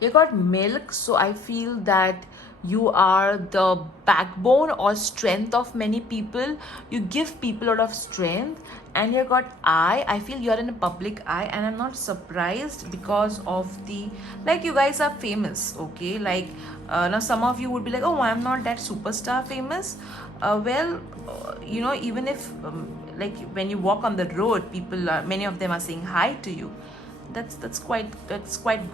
You got milk, so I feel that you are the backbone or strength of many people. You give people a lot of strength. And you got eye. I feel you're in a public eye, and I'm not surprised because of the, like, you guys are famous, okay, like now some of you would be like, oh, I'm not that superstar famous. Even if like when you walk on the road, people are, many of them are saying hi to you. That's quite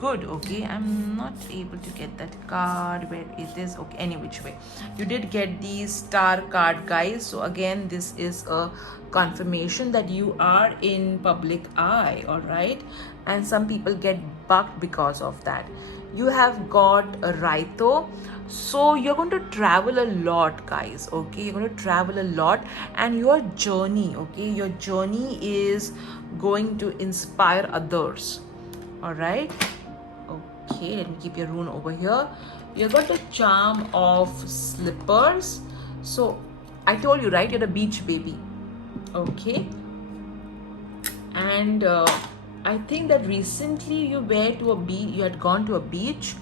good. Okay, I'm not able to get that card where it is. Okay, any which way, you did get the star card, guys. So again, this is a confirmation that you are in public eye. All right, and some people get bucked because of that. You have got a Raito. So you're going to travel a lot, guys. Okay, you're going to travel a lot, and your journey, okay, your journey is going to inspire others. All right, okay, let me keep your rune over here. You got the charm of slippers. So I told you, right, you're a beach baby. Okay, and I think that recently you had gone to a beach.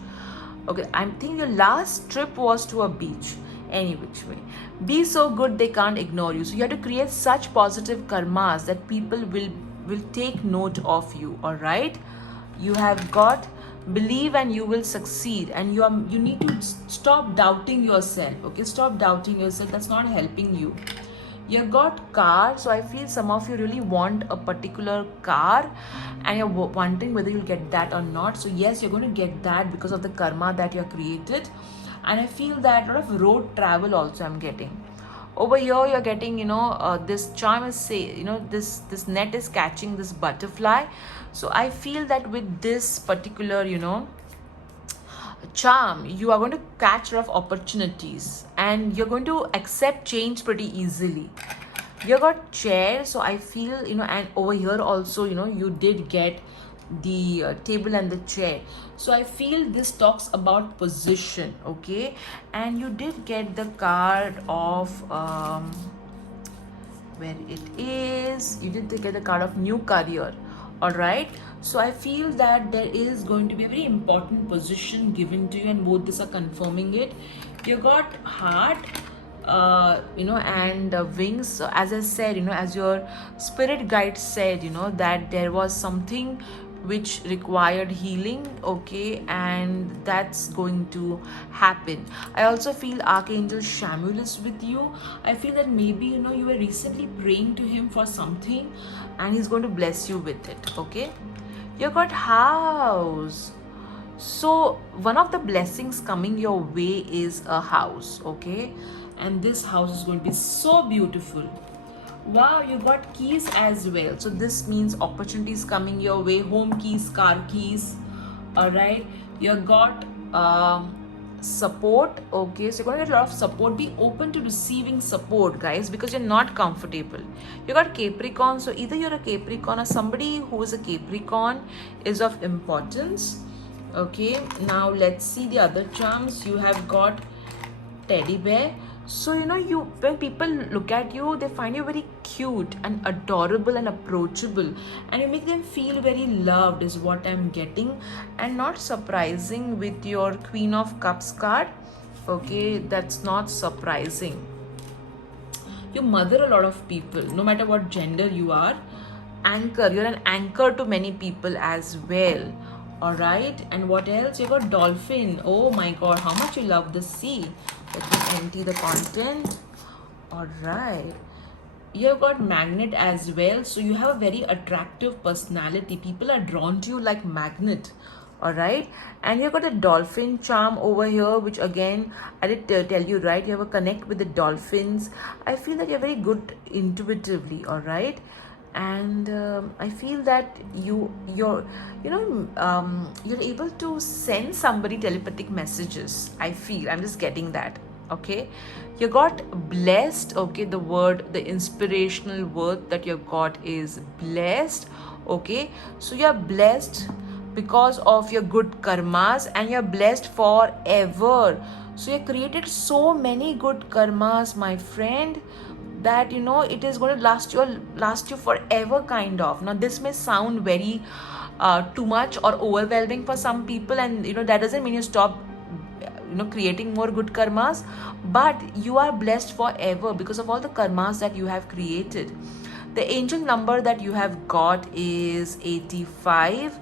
Okay, I think your last trip was to a beach. Any which way, be so good they can't ignore you. So you have to create such positive karmas that people will take note of you. All right, you have got believe and you will succeed, and you need to stop doubting yourself. Okay, stop doubting yourself. That's not helping you. You got car, so I feel some of you really want a particular car, and you're wondering whether you'll get that or not. So yes, you're going to get that because of the karma that you have created. And I feel that a lot of road travel also I'm getting. Over here you're getting, this charm is this net is catching this butterfly. So I feel that with this particular, charm, you are going to catch a lot of opportunities, and you're going to accept change pretty easily. You got chair, so I feel, and over here also, you did get the table and the chair. So I feel this talks about position. Okay, and you did get the card of where it is, you did get the card of new career. All right, so I feel that there is going to be a very important position given to you, and both this are confirming it. You got heart, and wings. So as I said, as your spirit guide said, that there was something which required healing. Okay, and that's going to happen. I also feel Archangel Shamuel is with you. I feel that maybe, you were recently praying to him for something, and he's going to bless you with it. Okay, you got house. So one of the blessings coming your way is a house. Okay, and this house is going to be so beautiful. Wow, you got keys as well. So this means opportunities coming your way. Home keys, car keys. All right, you got support. Okay, so you're going to get a lot of support. Be open to receiving support, guys, because you're not comfortable. You got Capricorn. So either you're a Capricorn or somebody who is a Capricorn is of importance. Okay, now let's see the other charms. You have got teddy bear. So you, when people look at you, they find you very cute and adorable and approachable, and you make them feel very loved, is what I'm getting. And not surprising with your Queen of Cups card. Okay, that's not surprising. You mother a lot of people, no matter what gender you are. Anchor, you're an anchor to many people as well. All right, and what else? You got dolphin. Oh my god, how much you love the sea. Let me empty the content. All right, you have got magnet as well, so you have a very attractive personality. People are drawn to you like magnet. All right, and you've got a dolphin charm over here, which again I did tell you, right? You have a connect with the dolphins. I feel that you're very good intuitively. All right, and I feel that you're able to send somebody telepathic messages. I feel I'm just getting that. Okay, you got blessed. Okay, the word, the inspirational word that you got is blessed. Okay, so you're blessed because of your good karmas, and you're blessed forever. So you created so many good karmas, my friend, that it is going to last you forever, kind of. Now this may sound very too much or overwhelming for some people, and that doesn't mean you stop creating more good karmas, but you are blessed forever because of all the karmas that you have created. The angel number that you have got is 85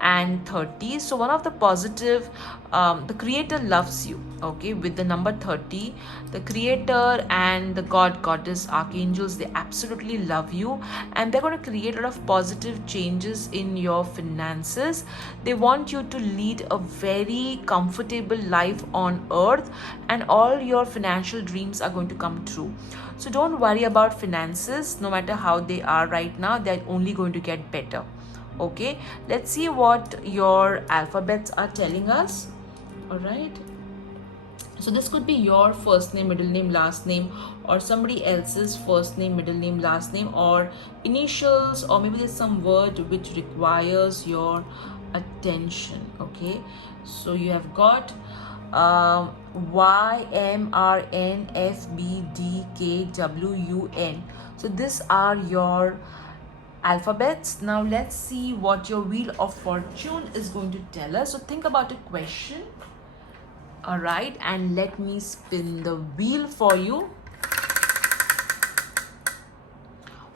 and 30. So one of the positive, the creator loves you. Okay, with the number 30, the creator and the goddess, archangels, they absolutely love you, and they're going to create a lot of positive changes in your finances. They want you to lead a very comfortable life on earth, and all your financial dreams are going to come true. So don't worry about finances. No matter how they are right now, they're only going to get better. Okay, let's see what your alphabets are telling us. All right, so this could be your first name, middle name, last name, or somebody else's first name, middle name, last name, or initials, or maybe there's some word which requires your attention. Okay, so you have got Y, M, R, N, F, B, D, K, W, U, N. So these are your alphabets. Now let's see what your wheel of fortune is going to tell us. So think about a question. All right, and let me spin the wheel for you.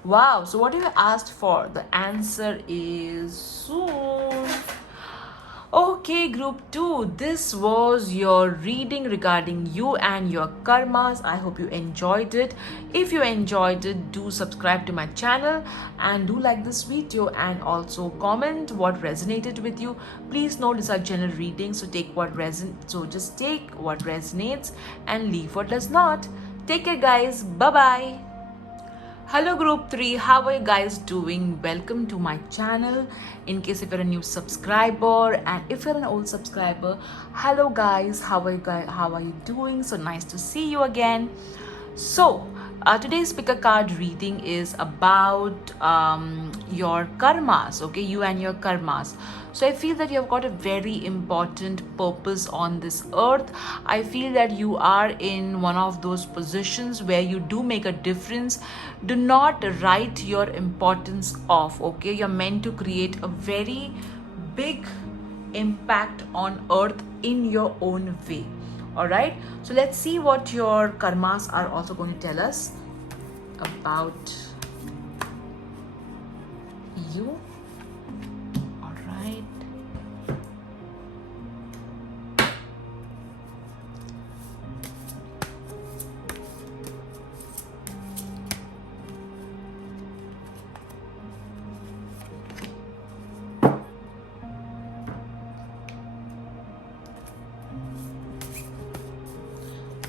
Wow, so what have you asked for? The answer is soon. Okay, group 2, this was your reading regarding you and your karmas. I hope you enjoyed it. If you enjoyed it, do subscribe to my channel and do like this video, and also comment what resonated with you. Please note these are general readings, so just take what resonates and leave what does not. Take care, guys. Bye bye. Hello group 3, how are you guys doing? Welcome to my channel. In case if you're a new subscriber, and if you're an old subscriber, hello guys, how are you doing? So nice to see you again. So today's pick a card reading is about your karmas. Okay, you and your karmas. So I feel that you have got a very important purpose on this earth. I feel that you are in one of those positions where you do make a difference. Do not write your importance off. Okay, you're meant to create a very big impact on earth in your own way. All right, so let's see what your karmas are also going to tell us about you. All right,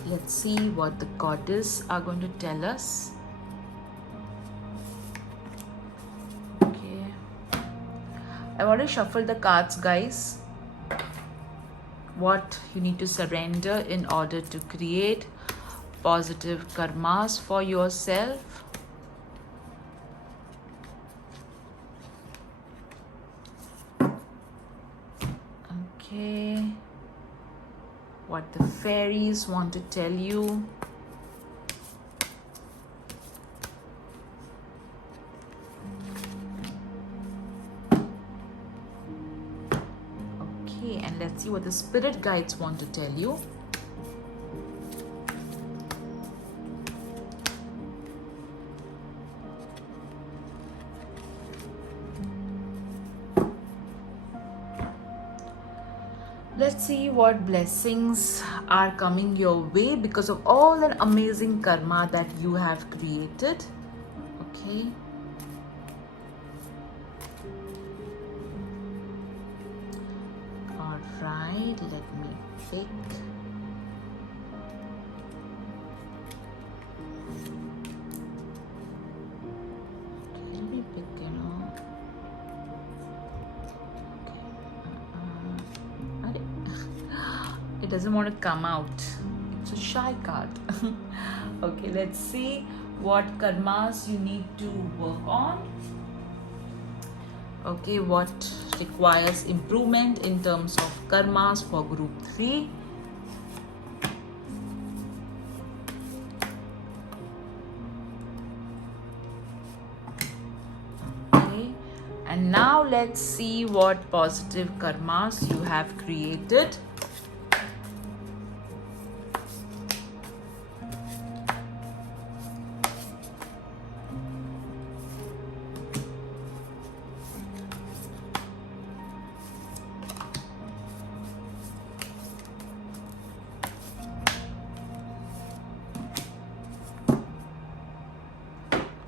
let's see what the goddess are going to tell us. Okay, I've already shuffled the cards, guys. What you need to surrender in order to create positive karmas for yourself. Okay, what the fairies want to tell you. Okay, and let's see what the spirit guides want to tell you. Let's see what blessings are coming your way because of all that amazing karma that you have created. Okay. All right, let me pick. Okay, let me pick, it doesn't want to come out. It's a shy card. Okay, let's see what karmas you need to work on. Okay, what requires improvement in terms of karmas for group 3. Okay, and now let's see what positive karmas you have created.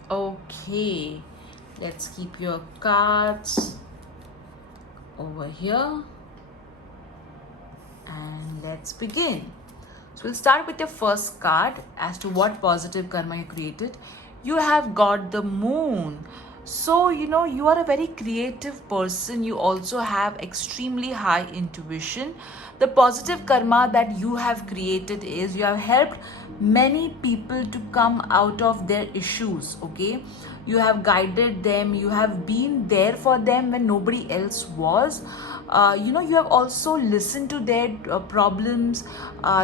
Okay, let's keep your cards over here and let's begin. So we'll start with your first card as to what positive karma you created. You have got the moon. So, you are a very creative person. You also have extremely high intuition. The positive karma that you have created is you have helped many people to come out of their issues. Okay, you have guided them, you have been there for them when nobody else was. You have also listened to their problems.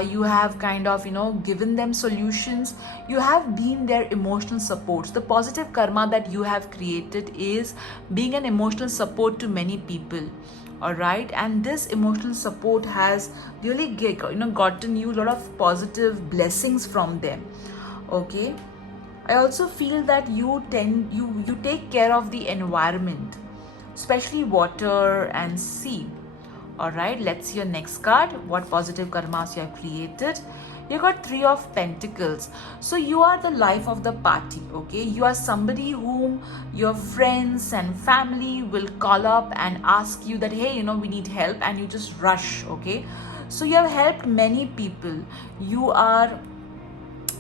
You have kind of given them solutions. You have been their emotional support. The positive karma that you have created is being an emotional support to many people. All right, and this emotional support has really gotten you a lot of positive blessings from them. Okay, I also feel that you take care of the environment, especially water and sea. All right, let's see your next card. What positive karmas you have created. You got 3 of Pentacles. So you are the life of the party. Okay, you are somebody whom your friends and family will call up and ask you that, hey, we need help, and you just rush. Okay, so you have helped many people. You are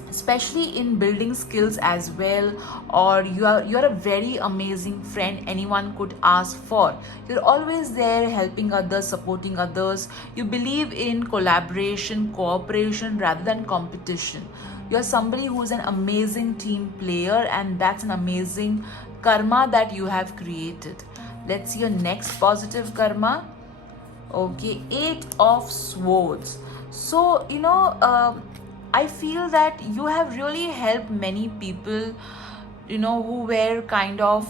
especially in building skills as well, or you're a very amazing friend anyone could ask for. You're always there helping others, supporting others. You believe in collaboration, cooperation rather than competition. You're somebody who's an amazing team player, and that's an amazing karma that you have created. Let's see your next positive karma. Okay, 8 of Swords. So I feel that you have really helped many people, who were kind of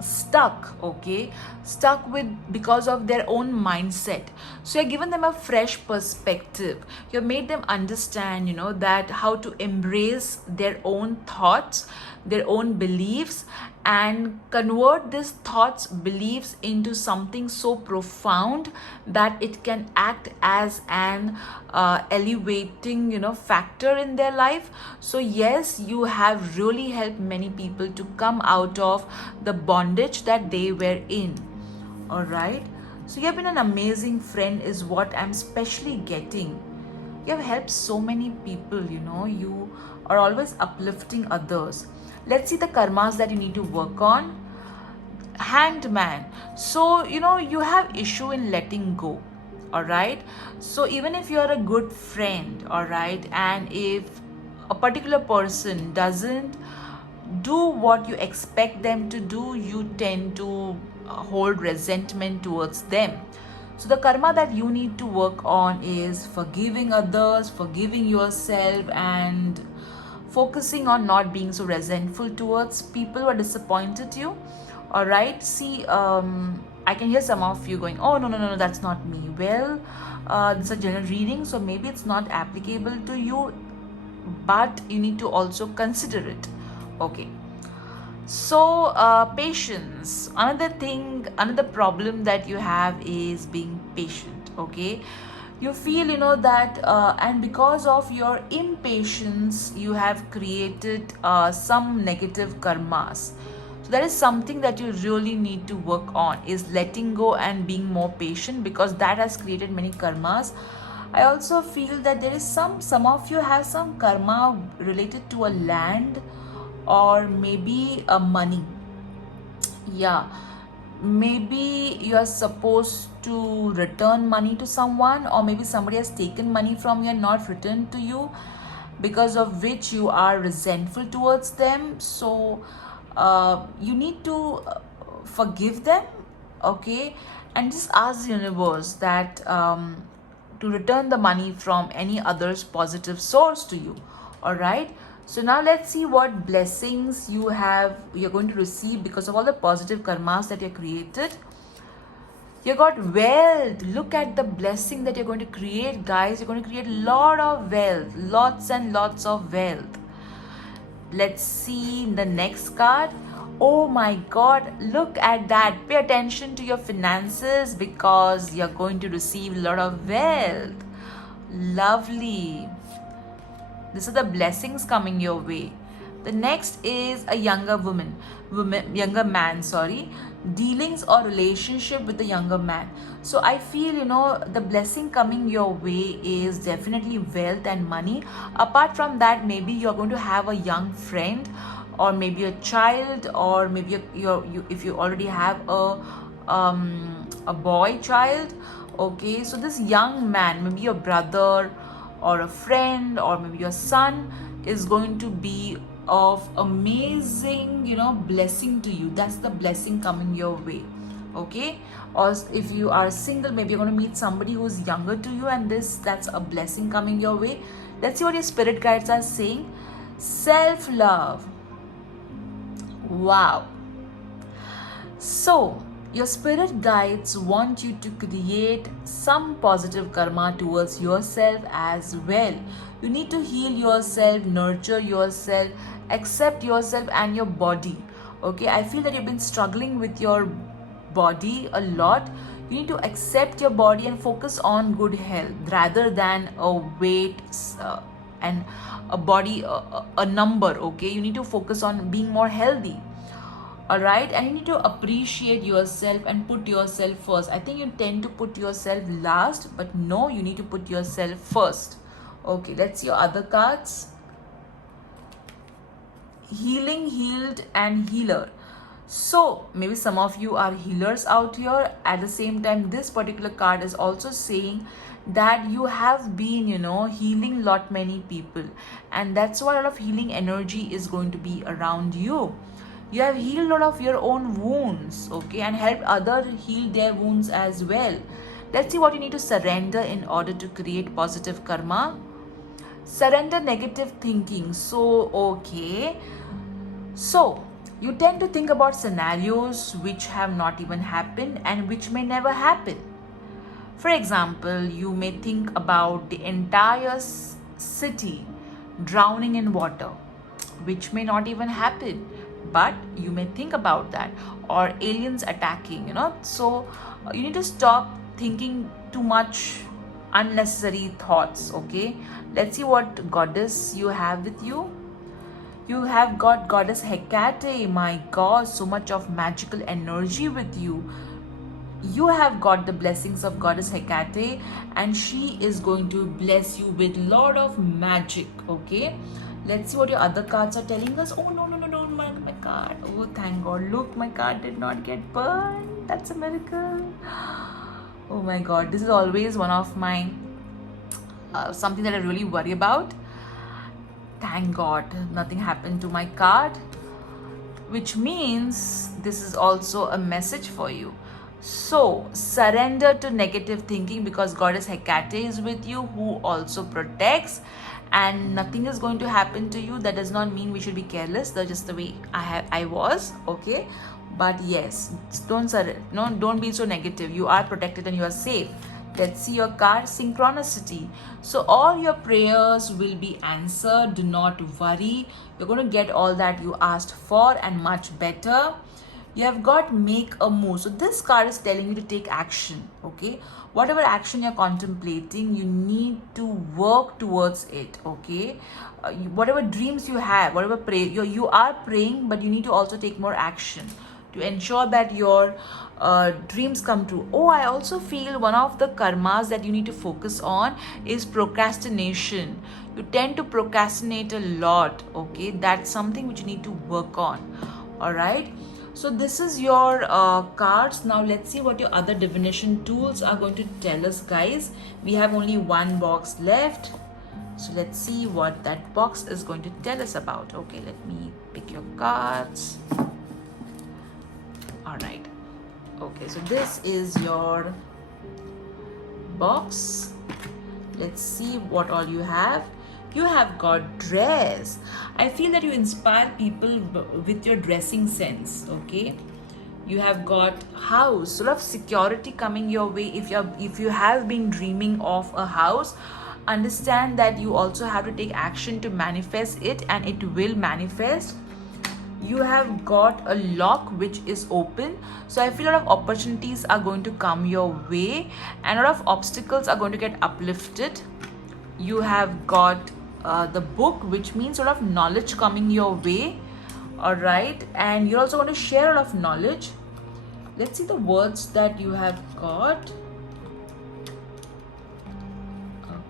stuck, okay, stuck with because of their own mindset. So you've given them a fresh perspective. You've made them understand, that how to embrace their own thoughts, their own beliefs, and convert these thoughts, beliefs into something so profound that it can act as an elevating factor in their life. So yes, you have really helped many people to come out of the bondage that they were in. All right, so you have been an amazing friend is what I'm specially getting. You have helped so many people. You are always uplifting others. Let's see the karmas that you need to work on. Hanged Man. So you have issue in letting go. All right, so even if you're a good friend, all right, and if a particular person doesn't do what you expect them to do, you tend to hold resentment towards them. So the karma that you need to work on is forgiving others, forgiving yourself, and focusing on not being so resentful towards people who are disappointed you. All right, see, I can hear some of you going, oh, no, no, no, no, that's not me. Well, this is a general reading, so maybe it's not applicable to you, but you need to also consider it. Okay, so patience, another problem that you have is being patient. Okay, you feel, that and because of your impatience you have created some negative karmas. So that is something that you really need to work on, is letting go and being more patient, because that has created many karmas. I also feel that there is some of you have some karma related to a land or maybe a money. Yeah, maybe you are supposed to return money to someone, or maybe somebody has taken money from you and not returned to you, because of which you are resentful towards them. So you need to forgive them. Okay, and just ask the universe that to return the money from any other's positive source to you. All right, so now let's see what blessings you're going to receive because of all the positive karmas that you created. You got wealth. Look at the blessing that you're going to create, guys. You're going to create a lot of wealth, lots and lots of wealth. Let's see the next card. Oh my god, look at that. Pay attention to your finances because you're going to receive a lot of wealth. Lovely. These are the blessings coming your way. The next is a younger man, dealings or relationship with a younger man. So I feel, the blessing coming your way is definitely wealth and money. Apart from that, maybe you're going to have a young friend, or maybe a child, or maybe if you already have a boy child. Okay, so this young man, maybe your brother or a friend, or maybe your son, is going to be of amazing, blessing to you. That's the blessing coming your way. Okay, or if you are single, maybe you're going to meet somebody who's younger to you, and that's a blessing coming your way. Let's see what your spirit guides are saying. Self-love. Wow. So your spirit guides want you to create some positive karma towards yourself as well. You need to heal yourself, nurture yourself, accept yourself and your body. Okay, I feel that you've been struggling with your body a lot. You need to accept your body and focus on good health rather than a weight and a body, a number. Okay, you need to focus on being more healthy. All right, and you need to appreciate yourself and put yourself first. I think you tend to put yourself last, but no, you need to put yourself first. Okay, let's see your other cards. Healing, healed, and healer. So maybe some of you are healers out here. At the same time, this particular card is also saying that you have been, healing lot many people, and that's why a lot of healing energy is going to be around you. You have healed a lot of your own wounds, okay, and helped others heal their wounds as well. Let's see what you need to surrender in order to create positive karma. Surrender negative thinking. So, okay. So, you tend to think about scenarios which have not even happened and which may never happen. For example, you may think about the entire city drowning in water, which may not even happen, but you may think about that, or aliens attacking, So you need to stop thinking too much unnecessary thoughts. Okay, let's see what goddess you have with you. You have got goddess Hecate. My god, so much of magical energy with you. You have got the blessings of goddess Hecate, and she is going to bless you with lot of magic. Okay, let's see what your other cards are telling us. Oh no, my card. Oh, thank god, look, my card did not get burned. That's a miracle. Oh my god, this is always one of my something that I really worry about. Thank god nothing happened to my card, which means this is also a message for you. So surrender to negative thinking, because goddess Hecate is with you, who also protects, and nothing is going to happen to you. That does not mean we should be careless. That's just the way I was, okay? But yes, don't be so negative. You are protected and you are safe. Let's see your card, synchronicity. So all your prayers will be answered. Do not worry. You're going to get all that you asked for and much better. You have got make a move. So this card is telling you to take action, okay? Whatever action you're contemplating, you need to work towards it, okay? Whatever dreams you have, whatever you are praying, but you need to also take more action to ensure that your dreams come true. Oh, I also feel one of the karmas that you need to focus on is procrastination. You tend to procrastinate a lot, okay? That's something which you need to work on, all right? So this is your cards. Now let's see what your other divination tools are going to tell us, guys. We have only one box left. So let's see what that box is going to tell us about. Okay, let me pick your cards. All right. Okay, so this is your box. Let's see what all you have. You have got dress. I feel that you inspire people with your dressing sense, okay? You have got house, sort of security coming your way. If you have been dreaming of a house, understand that you also have to take action to manifest it, and it will manifest. You have got a lock which is open. So I feel a lot of opportunities are going to come your way, and a lot of obstacles are going to get uplifted. You have got the book, which means a lot of knowledge coming your way, all right? And you're also going to share a lot of knowledge. Let's see the words that you have got.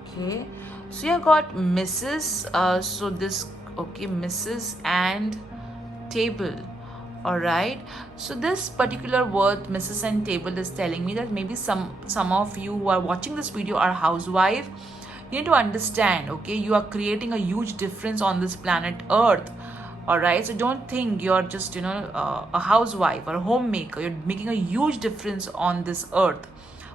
Okay, so you have got Mrs. So this, okay, Mrs. and table, all right? So this particular word, Mrs. and table, is telling me that maybe some of you who are watching this video are housewife. You need to understand, okay, you are creating a huge difference on this planet Earth, all right? So don't think you're just a housewife or a homemaker. You're making a huge difference on this earth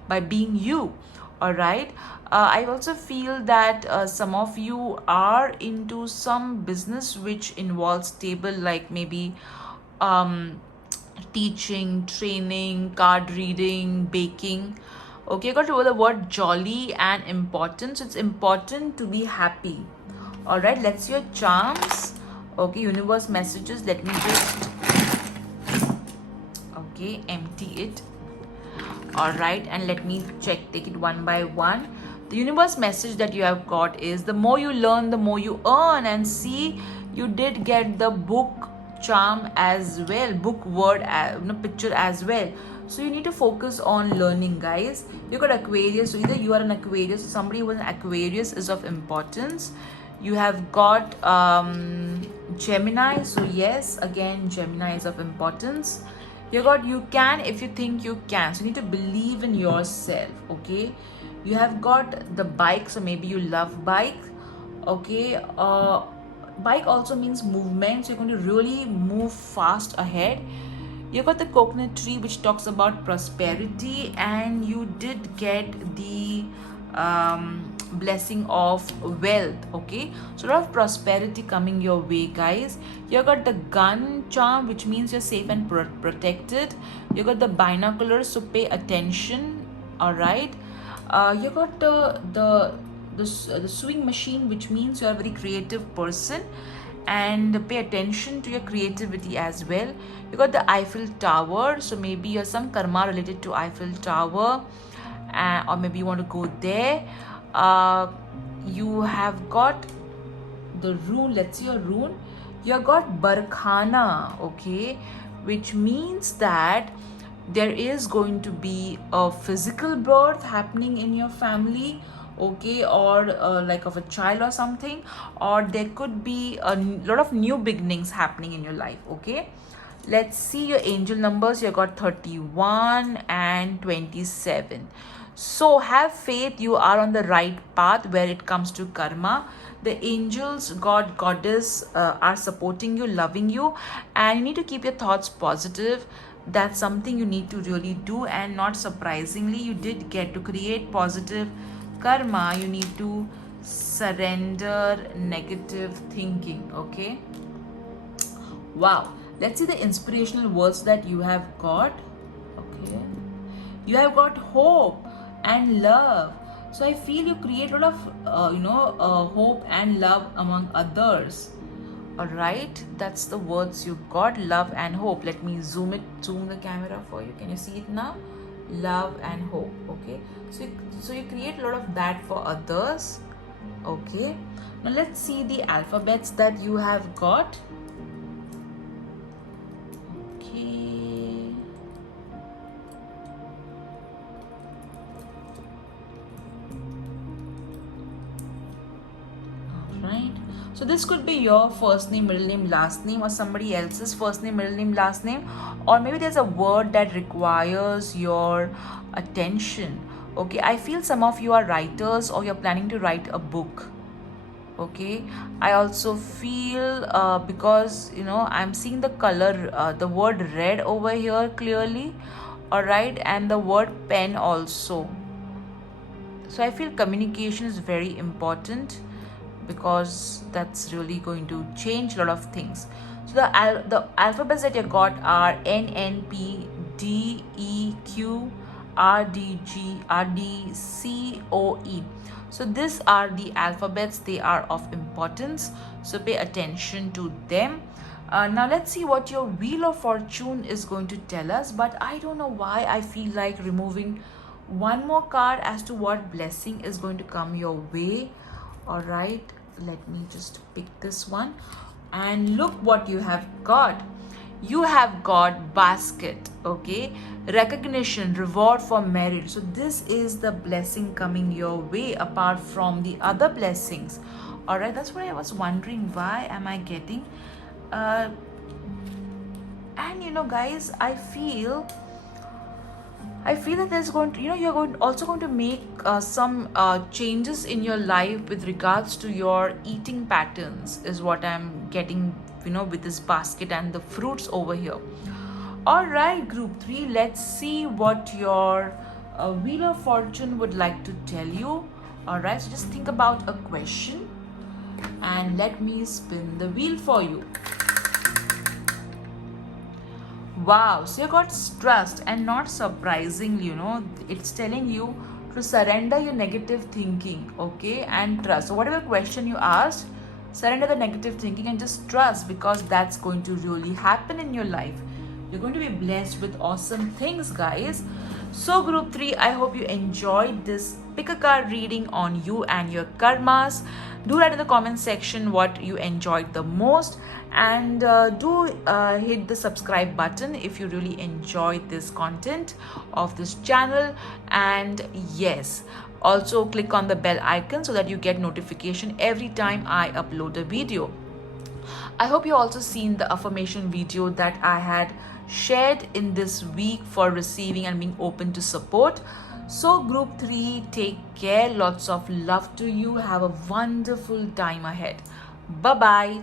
by being you, all right? I also feel that some of you are into some business which involves table, like maybe teaching, training, card reading, baking. Okay, I got to the word jolly and important. So it's important to be happy. All right, let's see your charms. Okay, universe messages. Let me just empty it. All right, and let me take it one by one. The universe message that you have got is, the more you learn, the more you earn. And see, you did get the book charm as well, book word picture as well. So you need to focus on learning, guys. You got Aquarius, so either you are an Aquarius or somebody who is an Aquarius is of importance. You have got Gemini, so yes, again Gemini is of importance. You got you can if you think you can, so you need to believe in yourself, okay? You have got the bike, so maybe you love bike, okay? Bike also means movement, so you're going to really move fast ahead. You got the coconut tree, which talks about prosperity, and you did get the blessing of wealth, okay? So a lot of prosperity coming your way, guys. You got the gun charm, which means you're safe and protected. You got the binoculars, so pay attention, all right? You got the sewing machine, which means you're a very creative person, and pay attention to your creativity as well. You got the Eiffel Tower, so maybe you're some karma related to Eiffel Tower, or maybe you want to go there. You have got the rune. Let's see your rune. You got Barkhana, okay, which means that there is going to be a physical birth happening in your family, okay, or like of a child or something, or there could be a lot of new beginnings happening in your life, okay? Let's see your angel numbers. You got 31 and 27. So have faith, you are on the right path where it comes to karma. The angels, God, goddess are supporting you, loving you, and you need to keep your thoughts positive. that's something you need to really do. And not surprisingly, you did get to create positive karma. You need to surrender negative thinking. Okay, wow, let's see the inspirational words that you have got. Okay, you have got hope and love. So I feel you create a lot of hope and love among others. All right, that's the words you got, love and hope. Let me zoom the camera for you. Can you see it now? Love and hope. Okay, so you create a lot of that for others. Okay, now let's see the alphabets that you have got. Okay, right, so this could be your first name, middle name, last name, or somebody else's first name, middle name, last name, or maybe there's a word that requires your attention. Okay, I feel some of you are writers or you're planning to write a book. Okay, I also feel because I'm seeing the color, the word red over here clearly. All right, and the word pen also. So I feel communication is very important, because that's really going to change a lot of things. So the alphabets that you got are N N P D E Q R D G R D C O E. So these are the alphabets. They are of importance, so pay attention to them. Now let's see what your wheel of fortune is going to tell us. But I don't know why I feel like removing one more card as to what blessing is going to come your way. All right, let me just pick this one, and look what you have got. You have got basket. Okay, recognition, reward for merit. So this is the blessing coming your way apart from the other blessings. All right, that's what I was wondering, why am I getting and guys, I feel that there's going to, also going to make some changes in your life with regards to your eating patterns, is what I'm getting, with this basket and the fruits over here. All right, group 3, let's see what your wheel of fortune would like to tell you. All right, so just think about a question and let me spin the wheel for you. Wow, so you got trust, and not surprisingly, it's telling you to surrender your negative thinking, okay, and trust. So whatever question you asked, surrender the negative thinking and just trust, because that's going to really happen in your life. You're going to be blessed with awesome things, guys. So group 3, I hope you enjoyed this pick a card reading on you and your karmas. Do write in the comment section what you enjoyed the most, and do hit the subscribe button if you really enjoyed this content of this channel. And yes, also click on the bell icon so that you get notification every time I upload a video. I hope you also seen the affirmation video that I had shared in this week for receiving and being open to support. So group 3, take care. Lots of love to you. Have a wonderful time ahead. Bye bye.